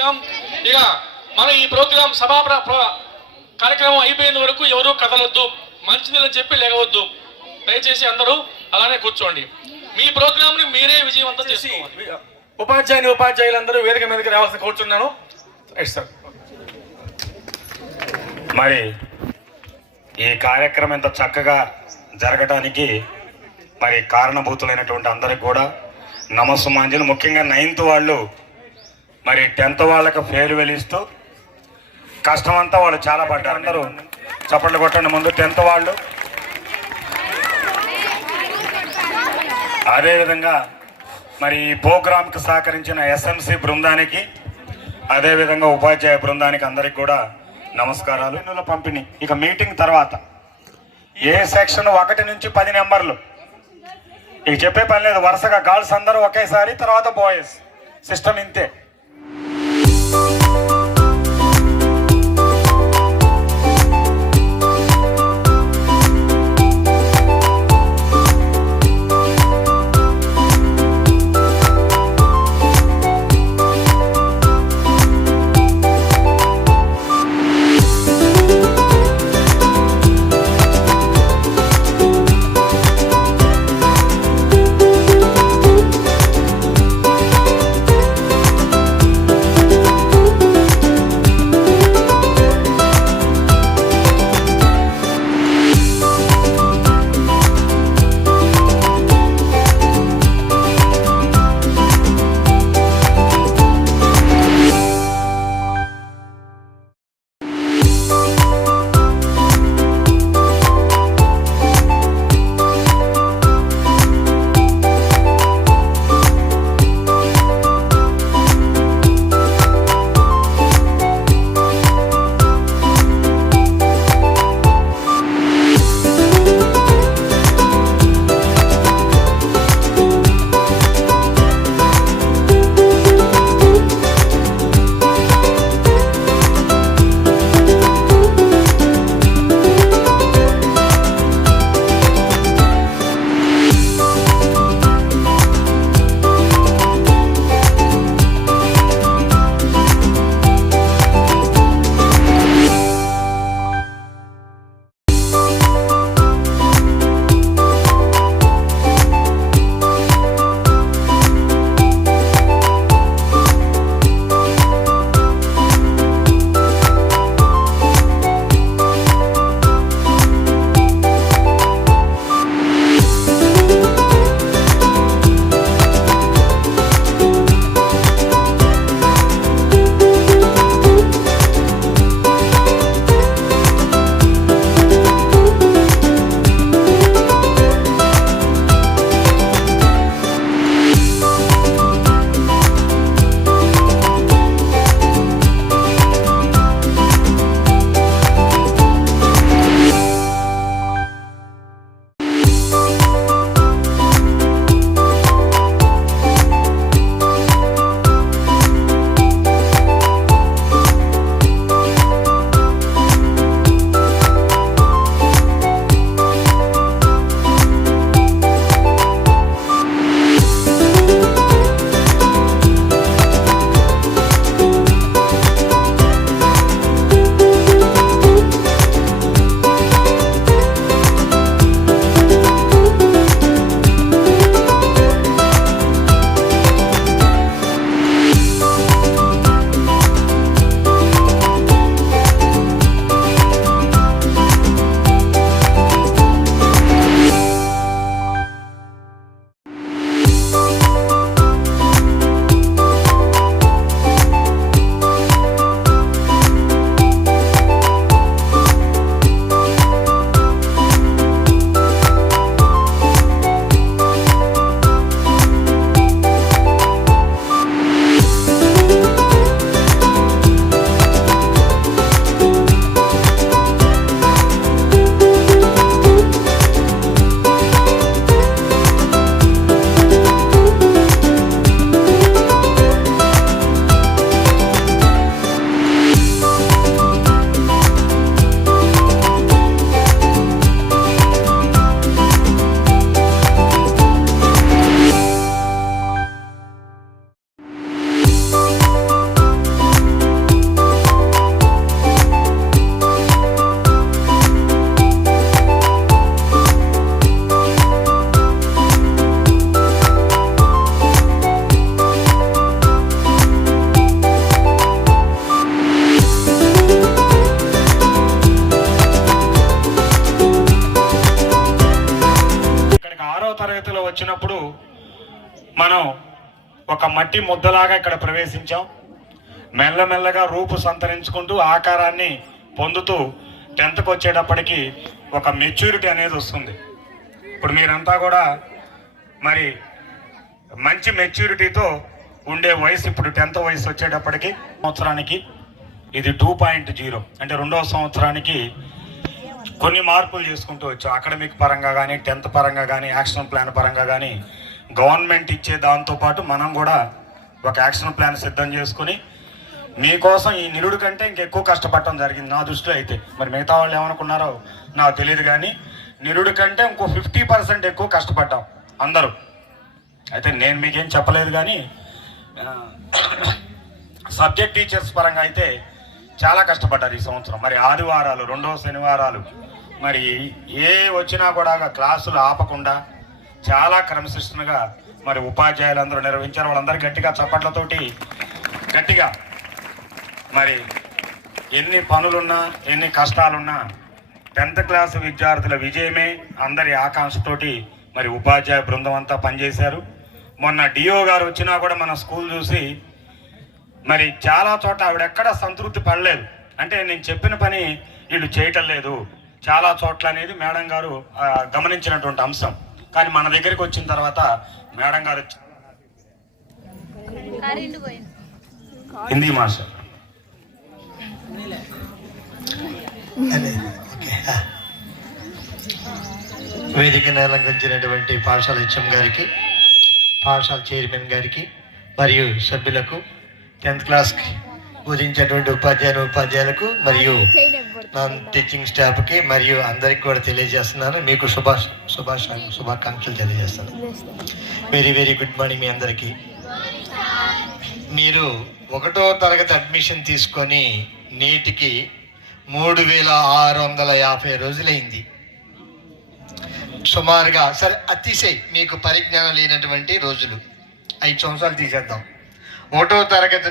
Programme. ఇక మన ఈ ప్రోగ్రాం కార్యక్రమం అయిపోయిన వరకు ఎవరూ కదలొద్దు, మంచినీళ్ళని చెప్పి లేవద్దు. దయచేసి అందరూ అలానే కూర్చోండి. మీ ప్రోగ్రామ్ ని మీరే విజయవంతం చేసి ఉపాధ్యాయులందరూ వేదిక మీదకి రావాల్సిన కూర్చున్నాను. మరి ఈ కార్యక్రమం ఇంత చక్కగా జరగటానికి మరి కారణభూతులైనటువంటి అందరికి కూడా నమస్సుమాంజలు. ముఖ్యంగా 9th వాళ్ళు మరి 10th వాళ్ళకి ఫేర్వెల్ ఇస్తూ కష్టమంతా వాళ్ళు చాలా పడ్డారు. అందరూ చప్పట్లు కొట్టండి ముందు 10th వాళ్ళు. అదేవిధంగా మరి ఈ ప్రోగ్రాంకి సహకరించిన ఎస్ఎంసి బృందానికి, అదేవిధంగా ఉపాధ్యాయ బృందానికి అందరికి కూడా నమస్కారాలు. ఎన్నుల పంపిణీ ఇక మీటింగ్ తర్వాత ఏ సెక్షన్ 1 నుంచి 10 నెంబర్లు ఇక చెప్పే పని లేదు. వరుసగా గర్ల్స్ అందరూ ఒకేసారి, తర్వాత బాయ్స్. సిస్టమ్ ఇంతే. మనం ఒక మట్టి ముద్దలాగా ఇక్కడ ప్రవేశించాం. మెల్లమెల్లగా రూపు సంతరించుకుంటూ ఆకారాన్ని పొందుతూ 10th వచ్చేటప్పటికి ఒక మెచ్యూరిటీ అనేది వస్తుంది. ఇప్పుడు మీరంతా కూడా మరి మంచి మెచ్యూరిటీతో ఉండే వయసు ఇప్పుడు 10th వయసు వచ్చేటప్పటికి సంవత్సరానికి ఇది 2.0 అంటే 2వ సంవత్సరానికి కొన్ని మార్పులు చేసుకుంటూ వచ్చాం. అకాడమిక్ పరంగా కానీ 10th పరంగా కానీ యాక్షన్ ప్లాన్ పరంగా కానీ గవర్నమెంట్ ఇచ్చే దాంతోపాటు మనం కూడా ఒక యాక్షన్ ప్లాన్ సిద్ధం చేసుకుని మీకోసం ఈ నిరుడు కంటే ఇంకెక్కువ కష్టపడటం జరిగింది నా దృష్టిలో అయితే. మరి మిగతా వాళ్ళు ఏమనుకున్నారో నాకు తెలియదు కానీ నిరుడు కంటే ఇంకో 50% ఎక్కువ కష్టపడ్డాం అందరూ. అయితే నేను మీకేం చెప్పలేదు కానీ సబ్జెక్ట్ టీచర్స్ పరంగా అయితే చాలా కష్టపడ్డారు ఈ సంవత్సరం. మరి ఆదివారాలు 2వ శనివారాలు మరి ఏ వచ్చినా కూడా క్లాసులు ఆపకుండా చాలా క్రమశిక్షణగా మరి ఉపాధ్యాయులందరూ నిర్వహించారు. వాళ్ళందరూ గట్టిగా చప్పట్లతోటి గట్టిగా మరి ఎన్ని పనులున్నా ఎన్ని కష్టాలున్నా 10th క్లాస్ విద్యార్థుల విజయమే అందరి ఆకాంక్షతోటి మరి ఉపాధ్యాయ బృందం అంతా పనిచేశారు. మొన్న డిఓ గారు వచ్చినా కూడా మన స్కూల్ చూసి మరి చాలా చోట ఆవిడెక్కడ సంతృప్తి పడలేదు. అంటే నేను చెప్పిన పని వీళ్ళు చేయటం లేదు చాలా చోట్ల అనేది మేడం గారు గమనించినటువంటి అంశం. కానీ మన దగ్గరికి వచ్చిన తర్వాత మేడం గారు హిందీ మాస్టర్ వేదికను అలంకరించినటువంటి పాఠశాల హెచ్ఎం గారికి, పాఠశాల చైర్మన్ గారికి మరియు సభ్యులకు, 10th క్లాస్కి బోధించేటువంటి ఉపాధ్యాయులకు మరియు నాన్ టీచింగ్ స్టాఫ్కి మరియు అందరికి కూడా తెలియజేస్తున్నాను. మీకు శుభాకాంక్షలు తెలియజేస్తాను. వెరీ వెరీ గుడ్ మార్నింగ్ మీ అందరికీ. మీరు 1వ తరగతి అడ్మిషన్ తీసుకొని నేటికి 3650 రోజులైంది. సుమారుగా సరే అతిశయ్ మీకు పరిజ్ఞానం లేనటువంటి రోజులు 5 సంవత్సరాలు తీసేద్దాం. 1వ తరగతి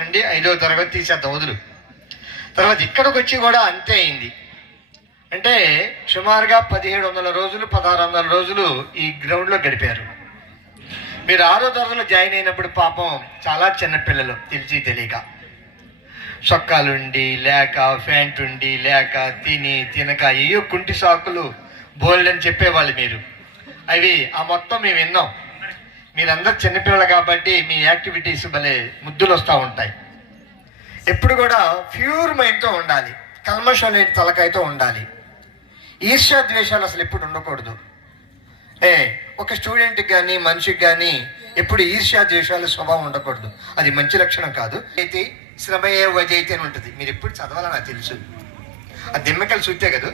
నుండి 5వ తరగతి తీసేద్దాం వదులు. తర్వాత ఇక్కడికి వచ్చి కూడా అంతే అయింది. అంటే సుమారుగా 1700 రోజులు 1600 రోజులు ఈ గ్రౌండ్లో గడిపారు. మీరు 6వ తరగతిలో జాయిన్ అయినప్పుడు పాపం చాలా చిన్నపిల్లలు తెలిసి తెలియక సొక్కాలుండి లేక ప్యాంట్ ఉండి లేక తినక ఏయో కుంటి సాకులు బోల్డ్ అని చెప్పేవాళ్ళు మీరు. అవి ఆ మొత్తం మేము విన్నాం. మీరందరూ చిన్నపిల్లలు కాబట్టి మీ యాక్టివిటీస్ భలే ముద్దులు వస్తూ ఉంటాయి. ఎప్పుడు కూడా ప్యూర్ మైండ్తో ఉండాలి, కల్మషం లేని తలకాయతో ఉండాలి. ఈర్ష్యా ద్వేషాలు అసలు ఎప్పుడు ఉండకూడదు. ఒక స్టూడెంట్కి కానీ మనిషికి కానీ ఎప్పుడు ఈర్ష్యా ద్వేషాలు స్వభావం ఉండకూడదు. అది మంచి లక్షణం కాదు. అయితే శ్రమయే వజైతే అని ఉంటుంది. మీరు ఎప్పుడు చదవాలని నాకు తెలుసు. ఆ దిమ్మెకలు చూస్తే కదా,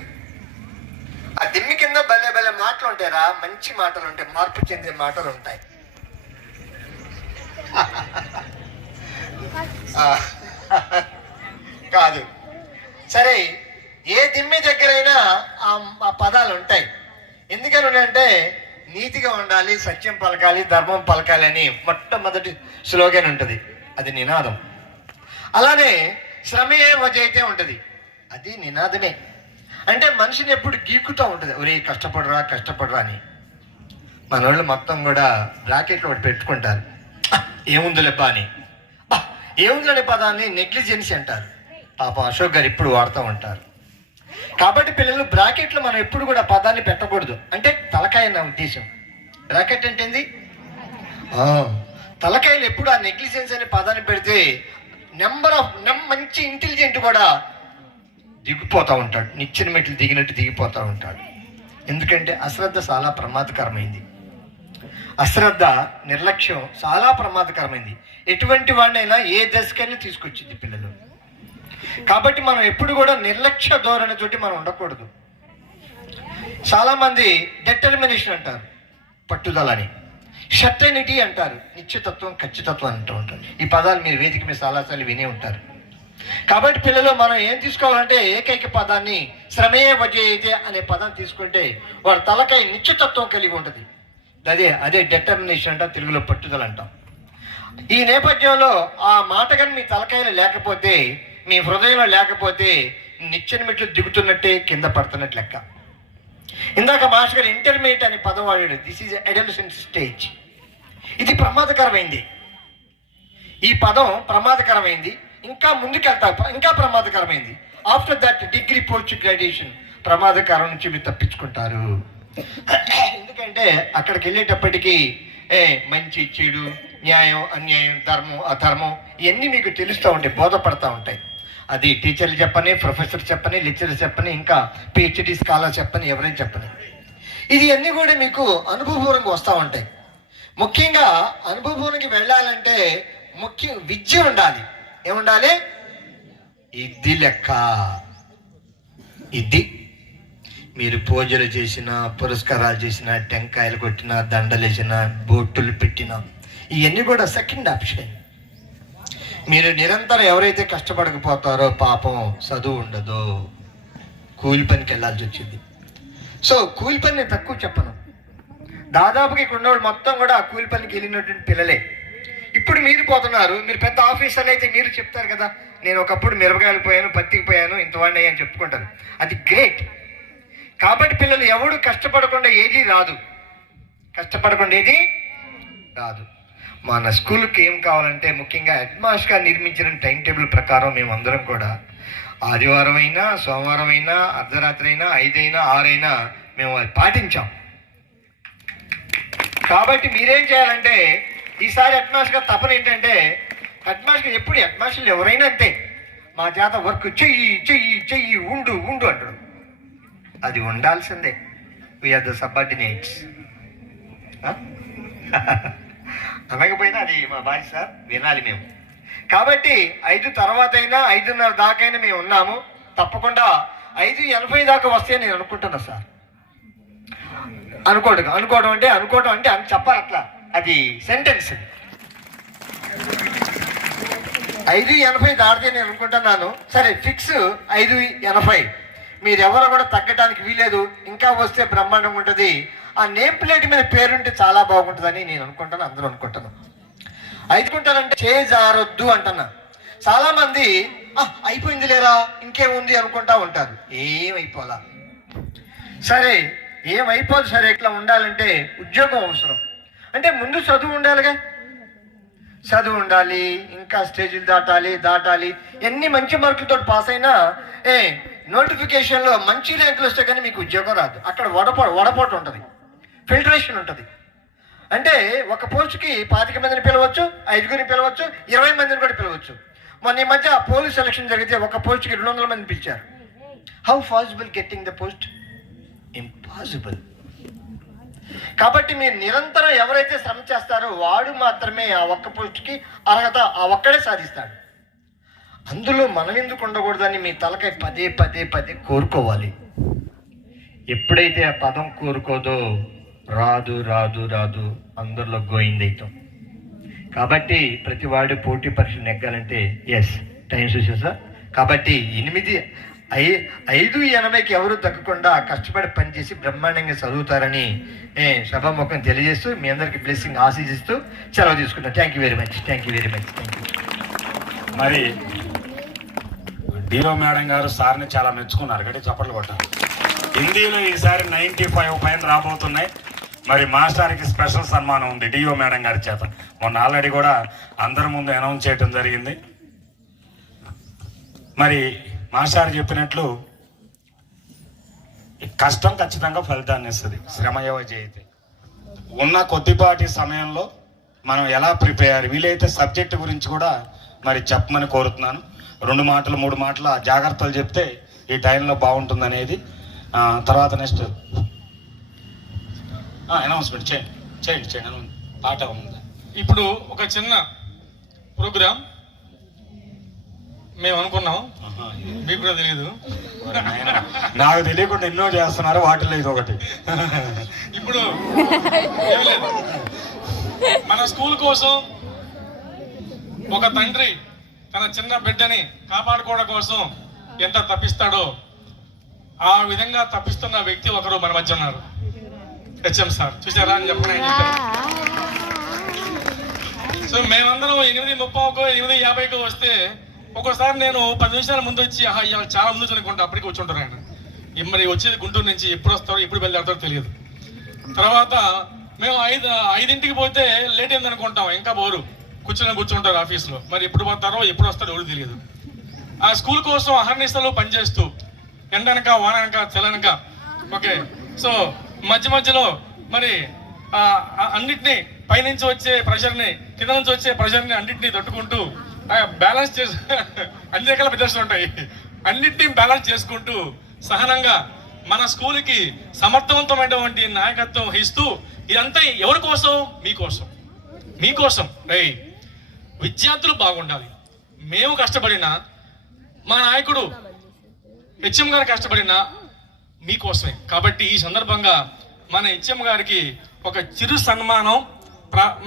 ఆ దిమ్మి కింద భలే భలే మాటలు ఉంటాయిరా, మంచి మాటలు ఉంటాయి, మార్పు చెందే మాటలు ఉంటాయి. కాదు సరే, ఏ దిమ్మి దగ్గరైనా ఆ పదాలు ఉంటాయి. ఎందుకని అంటే నీతిగా ఉండాలి, సత్యం పలకాలి, ధర్మం పలకాలి అని మొట్టమొదటి స్లోగన్ ఉంటుంది. అది నినాదం. అలానే శ్రమయే వజైతే ఉంటుంది, అది నినాదమే. అంటే మనిషిని ఎప్పుడు గీకుతూ ఉంటుంది, ఒరే కష్టపడరా అని. మన వాళ్ళు మొత్తం కూడా బ్రాకెట్లో ఒకటి పెట్టుకుంటారు, ఏముందులేబ్బా అని. ఏముందులనే పదాన్ని నెగ్లిజెన్సీ అంటారు. పాపం అశోక్ గారు ఇప్పుడు వాడుతూ ఉంటారు. కాబట్టి పిల్లలు బ్రాకెట్లో మనం ఎప్పుడు కూడా పదాన్ని పెట్టకూడదు. అంటే తలకాయ నా ఉద్దేశం. బ్రాకెట్ అంటే ఏంది? తలకాయలు ఎప్పుడు ఆ నెగ్లిజెన్స్ అనే పదాన్ని పెడితే మంచి ఇంటెలిజెంట్ కూడా దిగిపోతూ ఉంటాడు, నిచ్చెన మెట్లు దిగినట్టు దిగిపోతూ ఉంటాడు. ఎందుకంటే అశ్రద్ధ చాలా ప్రమాదకరమైంది. అశ్రద్ధ, నిర్లక్ష్యం చాలా ప్రమాదకరమైంది. ఎటువంటి వాడినైనా ఏ దశకైనా తీసుకొచ్చింది పిల్లలు. కాబట్టి మనం ఎప్పుడు కూడా నిర్లక్ష్య ధోరణితోటి మనం ఉండకూడదు. చాలామంది డెటర్మినేషన్ అంటారు, పట్టుదలని. షర్టనిటీ అంటారు, నిశ్చితత్వం, ఖచ్చితత్వం అంటూ ఉంటారు. ఈ పదాలు మీరు వేదిక మీద చాలాసార్లు వినే ఉంటారు. కాబట్టి పిల్లలు మనం ఏం తీసుకోవాలంటే ఏకైక పదాన్ని శ్రమయే వజైతే అనే పదాన్ని తీసుకుంటే వాడు తలకాయ నిశ్చితత్వం కలిగి ఉంటుంది. అదే డెటర్మినేషన్ అంటాం, తెలుగులో పట్టుదల అంటాం. ఈ నేపథ్యంలో ఆ మాట కానీ మీ తలకాయలో లేకపోతే, మీ హృదయంలో లేకపోతే నిచ్చెన మెట్లు దిగుతున్నట్టే, కింద పడుతున్నట్టు లెక్క. ఇందాక మాస్టర్ గారు ఇంటర్మీడియట్ అనే పదం వాడాడు. This is adolescent stage. ఇది ప్రమాదకరమైంది. ఈ పదం ప్రమాదకరమైంది. ఇంకా ముందుకెళ్తా ఇంకా ప్రమాదకరమైంది. After that degree post graduation ప్రమాదకరం నుంచి మీరు తప్పించుకుంటారు. ఎందుకంటే అక్కడికి వెళ్ళేటప్పటికీ మంచి చెడు, న్యాయం అన్యాయం, ధర్మం అధర్మం ఇవన్నీ మీకు తెలుస్తూ ఉంటాయి, బోధపడతా ఉంటాయి. అది టీచర్లు చెప్పని, ప్రొఫెసర్ చెప్పని, లెక్చరర్ చెప్పని, ఇంకా పిహెచ్డి స్కాలర్ చెప్పని, ఎవరైనా చెప్పని, ఇది అన్నీ కూడా మీకు అనుభవపూర్వకంగా వస్తూ ఉంటాయి. ముఖ్యంగా అనుభవపూర్వకంగా వెళ్ళాలంటే ముఖ్యం విద్య ఉండాలి. ఏముండాలి? ఇది లెక్క. ఇది మీరు పూజలు చేసిన, పురస్కారాలు చేసిన, టెంకాయలు కొట్టిన, దండలు వేసిన, బొట్టులు పెట్టిన, ఇవన్నీ కూడా సెకండ్ ఆప్షన్. మీరు నిరంతరం ఎవరైతే కష్టపడకపోతారో పాపం చదువు ఉండదు, కూలి పనికి వెళ్ళాల్సి వచ్చింది. సో కూలి పని నేను తక్కువ చెప్పను. దాదాపుగా ఇక్కడ ఉన్నవాడు మొత్తం కూడా ఆ కూలి పనికి వెళ్ళినటువంటి పిల్లలే. ఇప్పుడు మీరు పోతున్నారు, మీరు పెద్ద ఆఫీసర్లు అయితే మీరు చెప్తారు కదా, నేను ఒకప్పుడు మిరపకాయలు పోయాను, పత్తికి పోయాను, ఇంతవాడిని అని చెప్పుకుంటారు. అది గ్రేట్. కాబట్టి పిల్లలు ఎవడు కష్టపడకుండా ఏది రాదు, కష్టపడకుండా ఏది రాదు. మన స్కూల్కి ఏం కావాలంటే ముఖ్యంగా హెడ్ మాస్టర్ గారు నిర్మించిన టైం టేబుల్ ప్రకారం మేమందరం కూడా ఆదివారం అయినా, సోమవారం అయినా, అర్ధరాత్రి అయినా, 5 అయినా, 6 అయినా మేము అది పాటించాం. కాబట్టి మీరేం చేయాలంటే ఈసారి హెడ్ మాస్టర్ గారు తపన ఏంటంటే, హెడ్ మాస్టర్ ఎప్పుడు హెడ్ మాస్టర్లు ఎవరైనా అంతే, మా చేత వర్క్ చెయ్యి చెయ్యి చెయ్యి ఉండు ఉండు అంటాడు. అది ఉండాల్సిందే. We are the subordinates. అనకపోయినా అది మా బాధ్యత సార్, వినాలి మేము. కాబట్టి 5 తర్వాత అయినా 5:30 దాకైనా మేము ఉన్నాము. తప్పకుండా 5:80 దాకా వస్తే నేను అనుకుంటున్నా సార్. అనుకోవడం అంటే అని చెప్పాలి, అట్లా అది సెంటెన్స్. 5:80 దాటితే నేను అనుకుంటున్నాను. సరే ఫిక్స్ 5:80. మీరెవరో కూడా తగ్గడానికి వీలేదు. ఇంకా వస్తే బ్రహ్మాండంగా ఉంటుంది. ఆ నేమ్ ప్లేట్ మీద పేరుంటే చాలా బాగుంటుందని నేను అనుకుంటాను, అందరూ అనుకుంటాను. అయిపోంటానంటే చేజారొద్దు అంటున్నా. చాలా మంది అయిపోయింది లేరా ఇంకేముంది అనుకుంటా ఉంటారు. ఏమైపోలా. సరే ఏమైపోదు. సరే ఇట్లా ఉండాలంటే ఉద్యోగం అవసరం. అంటే ముందు చదువు ఉండాలిగా, చదువు ఉండాలి, ఇంకా స్టేజీలు దాటాలి. ఎన్ని మంచి మార్కులతో పాస్ అయినా నోటిఫికేషన్లో మంచి ర్యాంకులు వస్తే కానీ మీకు ఉద్యోగం రాదు. అక్కడ వడపోటు ఉంటుంది, ఫిల్టరేషన్ ఉంటుంది. అంటే ఒక పోస్ట్కి 25 మందిని పిలవచ్చు, 5గురిని పిలవచ్చు, 20 మందిని కూడా పిలవచ్చు. మొన్న ఈ మధ్య పోలీస్ సెలక్షన్ జరిగితే ఒక పోస్ట్కి 200 మంది పిలిచారు. How possible getting the post? Impossible. కాబట్టి మీరు నిరంతరం ఎవరైతే శ్రమ చేస్తారో వాడు మాత్రమే ఆ ఒక్క పోస్ట్కి అర్హత, ఆ ఒక్కడే సాధిస్తాడు. అందులో మనం ఎందుకు ఉండకూడదని మీ తలకాయ పదే కోరుకోవాలి. ఎప్పుడైతే ఆ పదం కోరుకోదో రాదు అందరిలో గోయిందైతాం. కాబట్టి ప్రతి వాడు పోటీ పరీక్షలు నెగ్గాలంటే టైం చూసారు సార్. కాబట్టి 5:80కి ఎవరు తగ్గకుండా కష్టపడి పనిచేసి బ్రహ్మాండంగా చదువుతారని సభాముఖం తెలియజేస్తూ మీ అందరికి బ్లెస్సింగ్ ఆశీర్దిస్తూ సెలవు తీసుకుంటాం. Thank you very much. మరి డిఓ మేడం గారు సార్ని చాలా మెచ్చుకున్నారు, గట్టి చప్పట్లు కొట్టారు. హిందీలో ఈసారి 95 పైన రాబోతున్నాయి. మరి మాస్టర్కి స్పెషల్ సన్మానం ఉంది డిఓ మేడం గారి చేత. మొన్న ఆల్రెడీ కూడా అందరి ముందు అనౌన్స్ చేయడం జరిగింది. మరి మాస్టర్ చెప్పినట్లు కష్టం ఖచ్చితంగా ఫలితాన్ని ఇస్తుంది. శ్రమయవ జయతే. ఉన్న కొద్దిపాటి సమయంలో మనం ఎలా ప్రిపేర్ అయ్యారు, వీలైతే సబ్జెక్టు గురించి కూడా మరి చెప్పమని కోరుతున్నాను. 2 మాటలు 3 మాటలు జాగ్రత్తలు చెప్తే ఈ టైంలో బాగుంటుంది అనేది. తర్వాత నెక్స్ట్ అనౌన్స్మెంట్ చేయండి. పాట ఉంది. ఇప్పుడు ఒక చిన్న ప్రోగ్రామ్ మేము అనుకున్నాం, మీకు కూడా తెలియదు. నాకు తెలియకుండా ఎన్నో చేస్తున్నారు, వాటిలో ఇది ఒకటి. ఇప్పుడు ఏం లేదు, మన స్కూల్ కోసం ఒక తండ్రి తన చిన్న బిడ్డని కాపాడుకోవడం కోసం ఎంత తప్పిస్తాడో ఆ విధంగా తప్పిస్తున్న వ్యక్తి ఒకరు మన మధ్య ఉన్నారు. హెచ్ఎం సార్ చూసారా అని చెప్పని చెప్పారు. సో మేమందరం 8:30కో 8:50కో వస్తే ఒక్కోసారి నేను 10 నిమిషాల ముందు వచ్చి ఇవాళ చాలా ముందు అనుకుంటా, అప్పటికి వచ్చి ఉంటారు ఆయన. మరి వచ్చేది గుంటూరు నుంచి, ఎప్పుడు వస్తారో ఎప్పుడు బయలుదేరతారో తెలియదు. తర్వాత మేము 5ంటికి పోతే లేట్ అయింది అనుకుంటాం, ఇంకా బోరు కూర్చుంటారు ఆఫీస్లో. మరి ఎప్పుడు పోతారో ఎప్పుడు వస్తారో ఎవరు తెలియదు. ఆ స్కూల్ కోసం అహర్నిశలు పనిచేస్తూ ఎండనక వాననక తెలనక, ఓకే. సో మధ్యలో మరి అన్నిటినీ పైనుంచి వచ్చే ప్రెషర్ని, కింద నుంచి వచ్చే ప్రెషర్ని అన్నింటినీ తట్టుకుంటూ బ్యాలెన్స్ చేసి అన్ని రకాల ప్రదర్శనలు ఉంటాయి, అన్నిటినీ బ్యాలెన్స్ చేసుకుంటూ సహనంగా మన స్కూల్కి సమర్థవంతమైనటువంటి నాయకత్వం వహిస్తూ, ఇదంతా ఎవరి కోసం? మీకోసం. విద్యార్థులు బాగుండాలి. మేము కష్టపడినా, మా నాయకుడు హెచ్ఎం గారు కష్టపడినా మీకోసమే. కాబట్టి ఈ సందర్భంగా మన హెచ్ఎం గారికి ఒక చిరు సన్మానం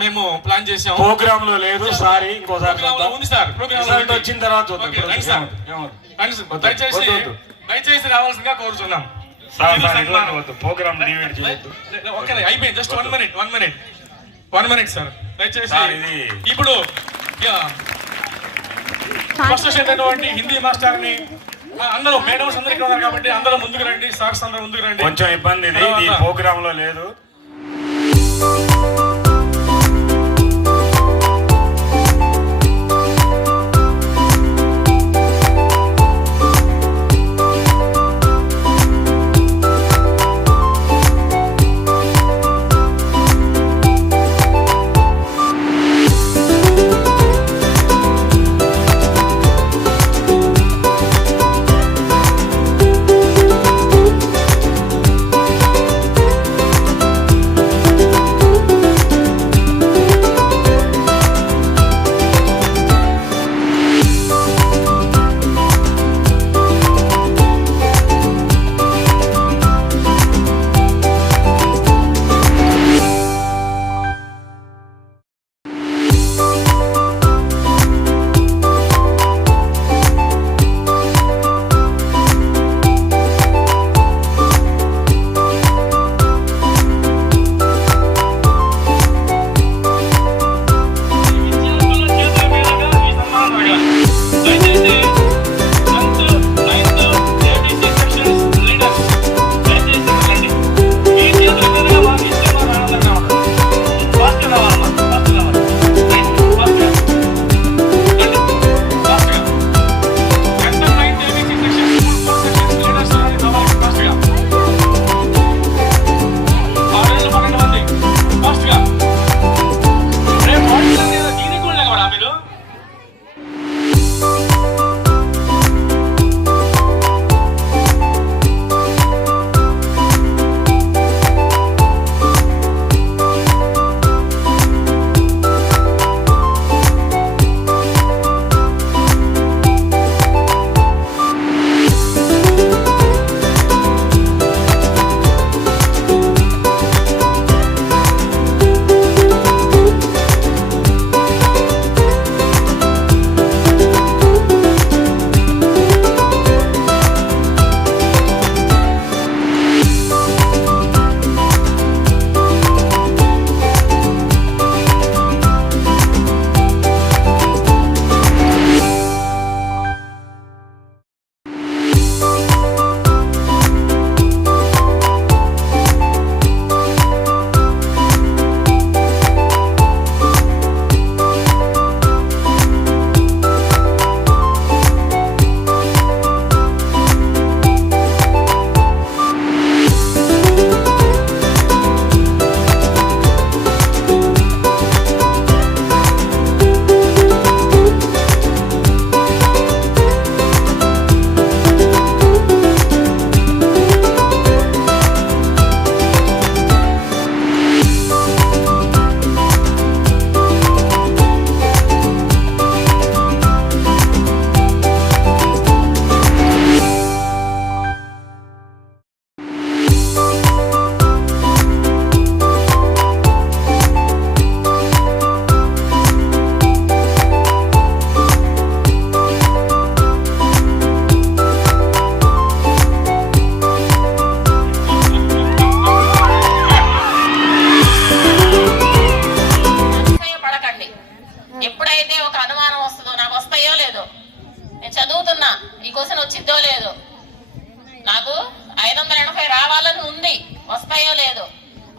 మేము ప్లాన్ చేసాము. ప్రోగ్రామ్ లో లేదు, సారీ, ఇంకోసారి ఉంది సార్. ప్రోగ్రామ్ వచ్చిన తర్వాత దయచేసి రావాల్సిందిగా కోరుతున్నాం. ప్రోగ్రామ్ డివైడ్ చేయొద్దు. ఓకే, అయిపోయింది. Just 1 minute sir. దయచేసి ఇప్పుడు ఫస్ట్ అయినటువంటి హిందీ మాస్టర్ని అందరూ మేడమ్స్ అందరికీ ఉన్నారు కాబట్టి అందరూ ముందుకు రండి, సార్స్ అందరూ ముందుకు రండి. కొంచెం ఇబ్బంది, ఈ ప్రోగ్రామ్ లో లేదు.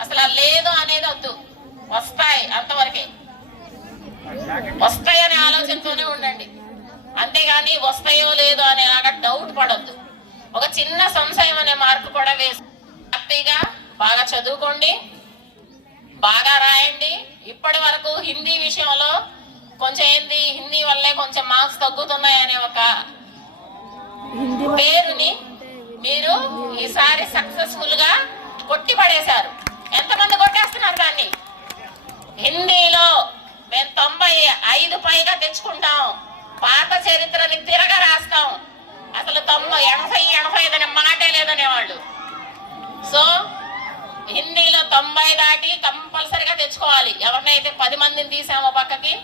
అసలు లేదు అనేది వద్దు, వస్తాయి అంతవరకే. వస్తాయనే ఆలోచనతోనే ఉండండి, అంతేగాని వస్తాయో లేదో అనేలాగా డౌట్ పడొద్దు. ఒక చిన్న సంశయం అనే మార్కు కూడా వేసి హ్యాపీగా బాగా చదువుకోండి, బాగా రాయండి. ఇప్పటి వరకు హిందీ విషయంలో కొంచెం హిందీ వల్లే కొంచెం మార్క్స్ తగ్గుతున్నాయనే ఒక పేరుని మీరు ఈసారి సక్సెస్ఫుల్ గా కొట్టి పడేశారు. ఎంతమంది కొట్టేస్తున్నారు దాన్ని? హిందీలో మేము 95 పైగా తెచ్చుకుంటాం, పాత చరిత్రని తిరగ రాస్తాం. అసలు 80-85 అనే మాటే లేదనేవాళ్ళు. సో హిందీలో 90 దాటి కంపల్సరిగా తెచ్చుకోవాలి. ఎవరినైతే 10 మందిని తీసామో పక్కకి,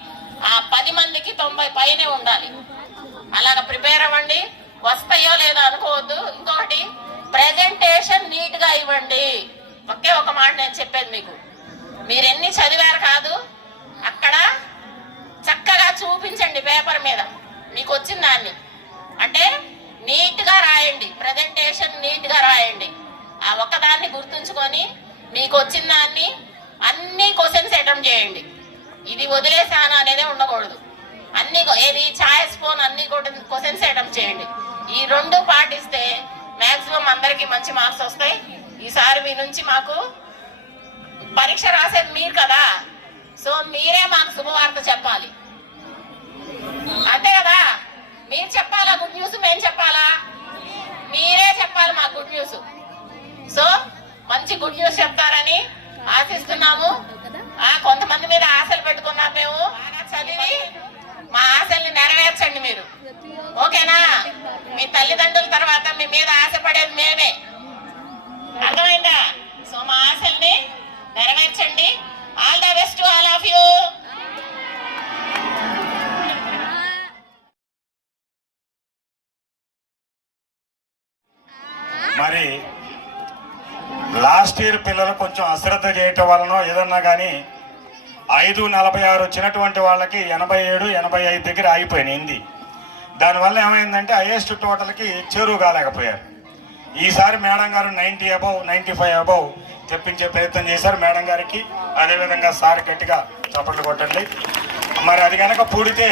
ఆ 10 మందికి 90 పైనే ఉండాలి. అలాగ ప్రిపేర్ అవ్వండి. వస్తాయో లేదో అనుకోవద్దు. ఇంకొకటి, ప్రెజెంటేషన్ నీట్ గా ఇవ్వండి. ఒకే ఒక మాట నేను చెప్పేది మీకు, మీరు ఎన్ని చదివారు కాదు, అక్కడ చక్కగా చూపించండి పేపర్ మీద మీకు వచ్చిన దాన్ని. అంటే నీట్ గా రాయండి, ప్రెజెంటేషన్ నీట్ గా రాయండి. ఆ ఒక్కదాన్ని గుర్తుంచుకొని మీకు వచ్చిన దాన్ని అన్ని క్వశ్చన్స్ అటెంప్ట్ చేయండి. ఇది వదిలేసాను అనేదే ఉండకూడదు. అన్ని ఏది ఛాయిస్ ఫోన్ అన్ని క్వశ్చన్స్ అటెంప్ట్ చేయండి. ఈ 2 పాటిస్తే మాక్సిమం అందరికి మంచి మార్క్స్ వస్తాయి. ఈసారి మీ నుంచి మాకు పరీక్ష రాసేది మీరు కదా, సో మీరే మాకు శుభవార్త చెప్పాలి, అంతే కదా? మీరు చెప్పాలా గుడ్ న్యూస్, మేము చెప్పాలా? మీరే చెప్పాలి మాకు గుడ్ న్యూస్. సో మంచి గుడ్ న్యూస్ చెప్తారని ఆశిస్తున్నాము. కొంతమంది మీద ఆశలు పెట్టుకున్నాం మేము, బాగా చదివి మా ఆశల్ని నెరవేర్చండి మీరు, ఓకేనా? మీ తల్లిదండ్రుల తర్వాత మీ మీద ఆశపడేది మేమే, అర్థమైందా? సో మా ఆశల్ని నెరవేర్చండి. All the best to all of you. మరి లాస్ట్ ఇయర్ పిల్లలు కొంచెం అశ్రద్ధ చేయటం వలన ఏదన్నా కానీ 5:46 వచ్చినటువంటి వాళ్ళకి 87-85 దగ్గర ఆగిపోయినాయి హిందీ. దానివల్ల ఏమైందంటే హైయెస్ట్ టోటల్కి చేరువు కాలేకపోయారు. ఈసారి మేడం గారు 90 అబౌవ్ 95 అబౌవ్ తెప్పించే ప్రయత్నం చేశారు. మేడం గారికి అదేవిధంగా సార్ గట్టిగా చప్పట్లు కొట్టండి. మరి అది కనుక పూడితే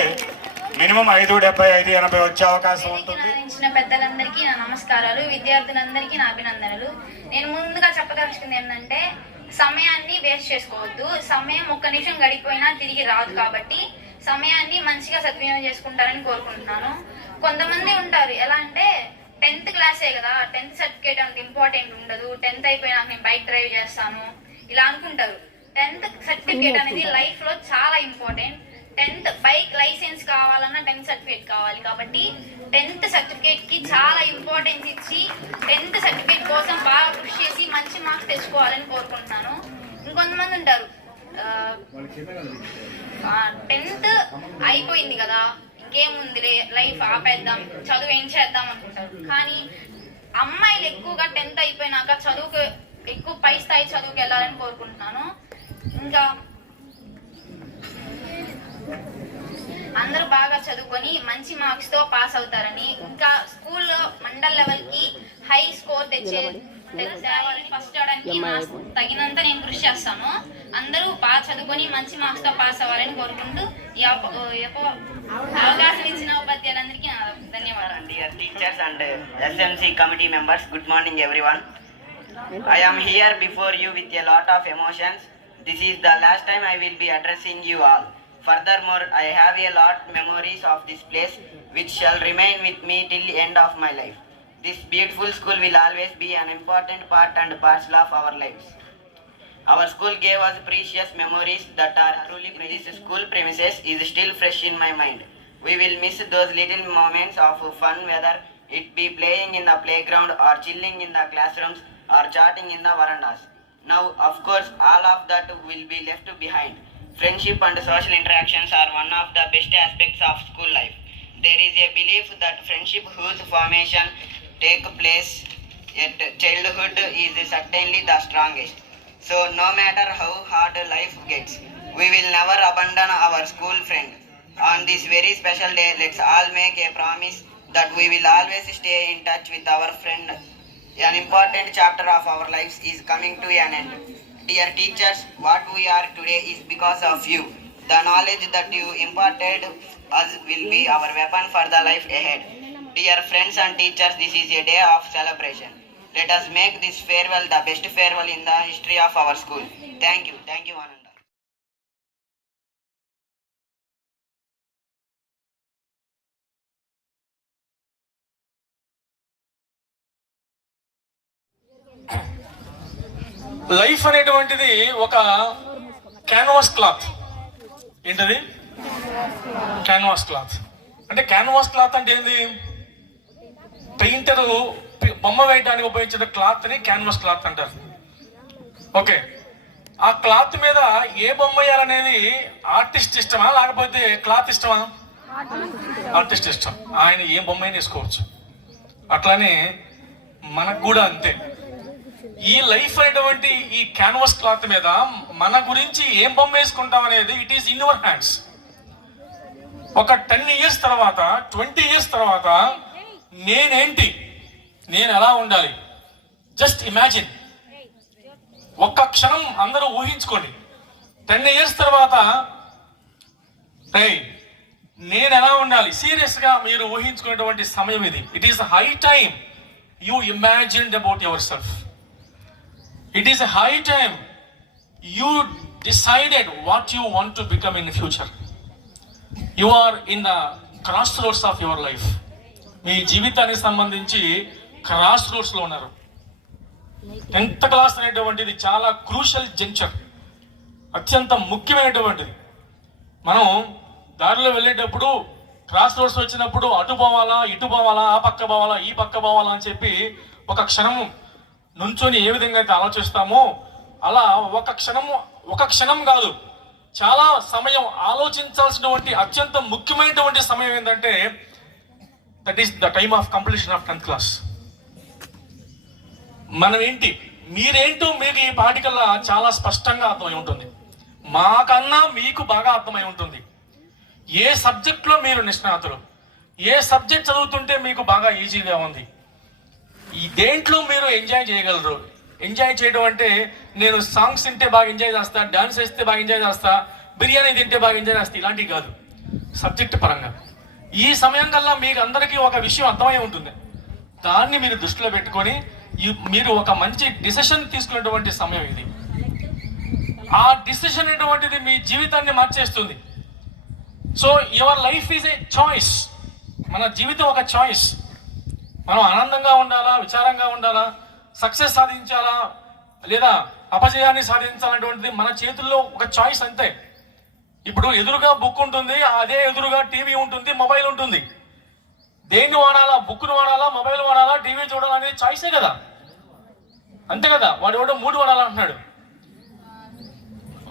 మినిమం 5:75-80 వచ్చే అవకాశం ఉంటుంది. పెద్దలందరికీ నా నమస్కారాలు, విద్యార్థులందరికీ నా అభినందనలు. నేను ముందుగా చెప్పదలుచుకుంది ఏంటంటే, సమయాన్ని వేస్ట్ చేసుకోవద్దు. సమయం ఒక్క నిమిషం గడిపోయినా తిరిగి రాదు, కాబట్టి సమయాన్ని మంచిగా సద్వినియోగం చేసుకుంటారని కోరుకుంటున్నాను. కొంతమంది ఉంటారు ఎలా అంటే, 10th క్లాసే కదా, 10th సర్టిఫికేట్ అంత ఇంపార్టెంట్ ఉండదు, 10th అయిపోయినాక నేను బైక్ డ్రైవ్ చేస్తాను ఇలా అనుకుంటారు. 10th సర్టిఫికేట్ అనేది లైఫ్ లో చాలా ఇంపార్టెంట్. 10th బైక్ లైసెన్స్ కావాలన్నా 10th సర్టిఫికేట్ కావాలి, కాబట్టి 10th సర్టిఫికేట్ కి చాలా ఇంపార్టెన్స్ ఇచ్చి 10th సర్టిఫికేట్ కోసం బాగా కృషి చేసి మంచి మార్క్స్ తెచ్చుకోవాలని కోరుకుంటున్నాను. ఇంకొంతమంది ఉంటారు 10th అయిపోయింది కదా, ఇంకేముందిలే లైఫ్ ఆపేద్దాం, చదువు ఏం చేద్దాం అనుకుంటారు. కానీ అమ్మాయిలు ఎక్కువగా 10th అయిపోయినాక చదువుకు ఎక్కువ పై స్థాయి చదువుకు వెళ్ళాలని కోరుకుంటున్నాను. ఇంకా అందరూ బాగా చదువుకొని మంచి మార్క్స్ తో పాస్ అవుతారని, ఇంకా స్కూల్లో మండల్ లెవెల్ కి హై స్కోర్ తెచ్చే ఫస్ట్ అవడానికి తగినంత నేను కృషి చేస్తాను. అందరూ బాగా చదువుకొని మంచి మార్క్స్ తో పాస్ అవ్వాలని కోరుకుంటూ ఈ అవకాశం ఇచ్చిన ఉపాధ్యాయులందరికీ ధన్యవాదాలు. Teachers and SMC committee members, good morning everyone. I am here before you with a lot of emotions. This is the last time I will be addressing you all. Furthermore, I have a lot memories of this place which shall remain with me till the end of my life. This beautiful school will always be an important part and parcel of our lives. Our school gave us precious memories that are truly precious. This school premises is still fresh in my mind. We will miss those little moments of fun, whether it be playing in the playground or chilling in the classrooms or chatting in the verandas. Now, of course, all of that will be left behind. Friendship and social interactions are one of the best aspects of school life. There is a belief that friendship whose formation take place at childhood is certainly the strongest. So no matter how hard life gets, we will never abandon our school friend. On this very special day, let's all make a promise that we will always stay in touch with our friend. An important chapter of our lives is coming to an end. Dear teachers, what we are today is because of you. The knowledge that you imparted us will be our weapon for the life ahead. Dear friends and teachers, this is a day of celebration. Let us make this farewell the best farewell in the history of our school. Thank you, Ananda. Life అనేటువంటిది ఒక canvas cloth. ఏంటది? Canvas cloth. అంటే canvas cloth అంటే ఏంది? Painter బొమ్మ వేయడానికి ఉపయోగించిన cloth ని క్యాన్వాస్ క్లాత్ అంటారు. ఓకే, ఆ క్లాత్ మీద ఏ బొమ్మ వేయాలనేది ఆర్టిస్ట్ ఇష్టమా లేకపోతే క్లాత్ ఇష్టమా? ఆర్టిస్ట్ ఇష్టం. ఆయన ఏ బొమ్మ అయినా వేసుకోవచ్చు. అట్లానే మనకు కూడా అంతే. ఈ లైఫ్ అనేటువంటి ఈ క్యాన్వాస్ క్లాత్ మీద మన గురించి ఏం బొమ్మ వేసుకుంటాం అనేది it is in your hands. ఒక 10 years తర్వాత 20 years తర్వాత నేనేంటి, నేను ఎలా ఉండాలి, జస్ట్ ఇమాజిన్. ఒక్క క్షణం అందరూ ఊహించుకోండి. 10 years తర్వాత నేను ఎలా ఉండాలి, సీరియస్ గా మీరు ఊహించుకునేటువంటి సమయం ఇది. It is high time you imagined about your self. It is a high time you decided what you want to become in the future. You are in the crossroads of your life. మీ జీవితానికి సంబంధించి cross roads లో ఉన్నారు. 10th class అనేటువంటిది చాలా crucial junction, అత్యంత ముఖ్యమైనటువంటిది. మనం దారిలో వెళ్ళేటప్పుడు క్రాస్ రోడ్స్ వచ్చినప్పుడు అటు పోవాలా, ఇటు పోవాలా, ఆ పక్క పోవాలా, ఈ పక్క పోవాలా అని చెప్పి ఒక క్షణం నుంచొని ఏ విధంగా అయితే ఆలోచిస్తామో అలా ఒక క్షణం కాదు, చాలా సమయం ఆలోచించాల్సినటువంటి అత్యంత ముఖ్యమైనటువంటి సమయం ఏంటంటే that is the time of completion of 10th class. మనం ఏంటి, మీరేంటో మీకు ఈ పాటికల్లా చాలా స్పష్టంగా అర్థమై ఉంటుంది. మాకన్నా మీకు బాగా అర్థమై ఉంటుంది. ఏ సబ్జెక్ట్లో మీరు నిష్ణాతులు, ఏ సబ్జెక్ట్ చదువుతుంటే మీకు బాగా ఈజీగా ఉంది, ఈ దేంట్లో మీరు ఎంజాయ్ చేయగలరు. ఎంజాయ్ చేయడం అంటే నేను సాంగ్స్ తింటే బాగా ఎంజాయ్ చేస్తా, డాన్స్ వేస్తే బాగా ఎంజాయ్ చేస్తా, బిర్యానీ తింటే బాగా ఎంజాయ్ చేస్తా, ఇలాంటివి కాదు. సబ్జెక్ట్ పరంగా ఈ సమయం కల్లా మీకు అందరికీ ఒక విషయం అర్థమై ఉంటుంది. దాన్ని మీరు దృష్టిలో పెట్టుకొని మీరు ఒక మంచి డిసిషన్ తీసుకునేటువంటి సమయం ఇది. ఆ డిసిషన్ అనేటువంటిది మీ జీవితాన్ని మార్చేస్తుంది. So your life is a choice. మన జీవితం ఒక చాయిస్. మనం ఆనందంగా ఉండాలా, విచారంగా ఉండాలా, సక్సెస్ సాధించాలా లేదా అపజయాన్ని సాధించాలనేటువంటిది మన చేతుల్లో ఒక చాయిస్ అంతే. ఇప్పుడు ఎదురుగా బుక్ ఉంటుంది, అదే ఎదురుగా టీవీ ఉంటుంది, మొబైల్ ఉంటుంది. దేన్ని వాడాలా, బుక్ను వాడాలా, మొబైల్ వాడాలా, టీవీ చూడాలా అనేది చాయిసే కదా, అంతే కదా. వాడు ఎవడో 3 వాడాలంటున్నాడు.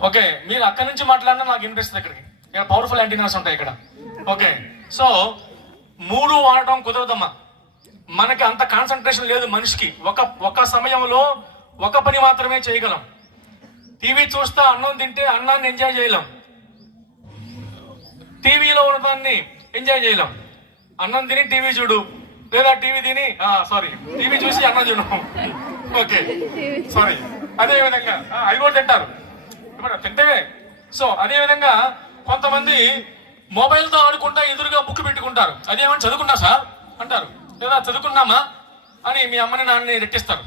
ఓకే, మీరు అక్కడి నుంచి మాట్లాడినా నాకు వినిపిస్తుంది. ఇక్కడ పవర్ఫుల్ యాంటీనాస్ ఉంటాయి ఇక్కడ. ఓకే, సో 3 వాడటం కుదరదమ్మా. మనకి అంత కాన్సన్ట్రేషన్ లేదు మనిషికి. ఒక సమయంలో ఒక పని మాత్రమే చేయగలం. టీవీ చూస్తా అన్నం తింటే అన్నాన్ని ఎంజాయ్ చేయలేం, టీవీలో ఉన్నదాన్ని ఎంజాయ్ చేయలేం. అన్నం తిని టీవీ చూడు, లేదా టీవీ చూసి అన్నం చూడు. Okay, sorry. అదే విధంగా అవి కూడా తింటారు, ఇప్పుడు తింటే. సో అదే విధంగా కొంతమంది మొబైల్తో ఆడుకుంటా ఎదురుగా బుక్ పెట్టుకుంటారు. అదేమని చదువుకున్నా సార్ అంటారు, లేదా చదువుకున్నామా అని మీ అమ్మని నాన్నని రెట్టిస్తారు.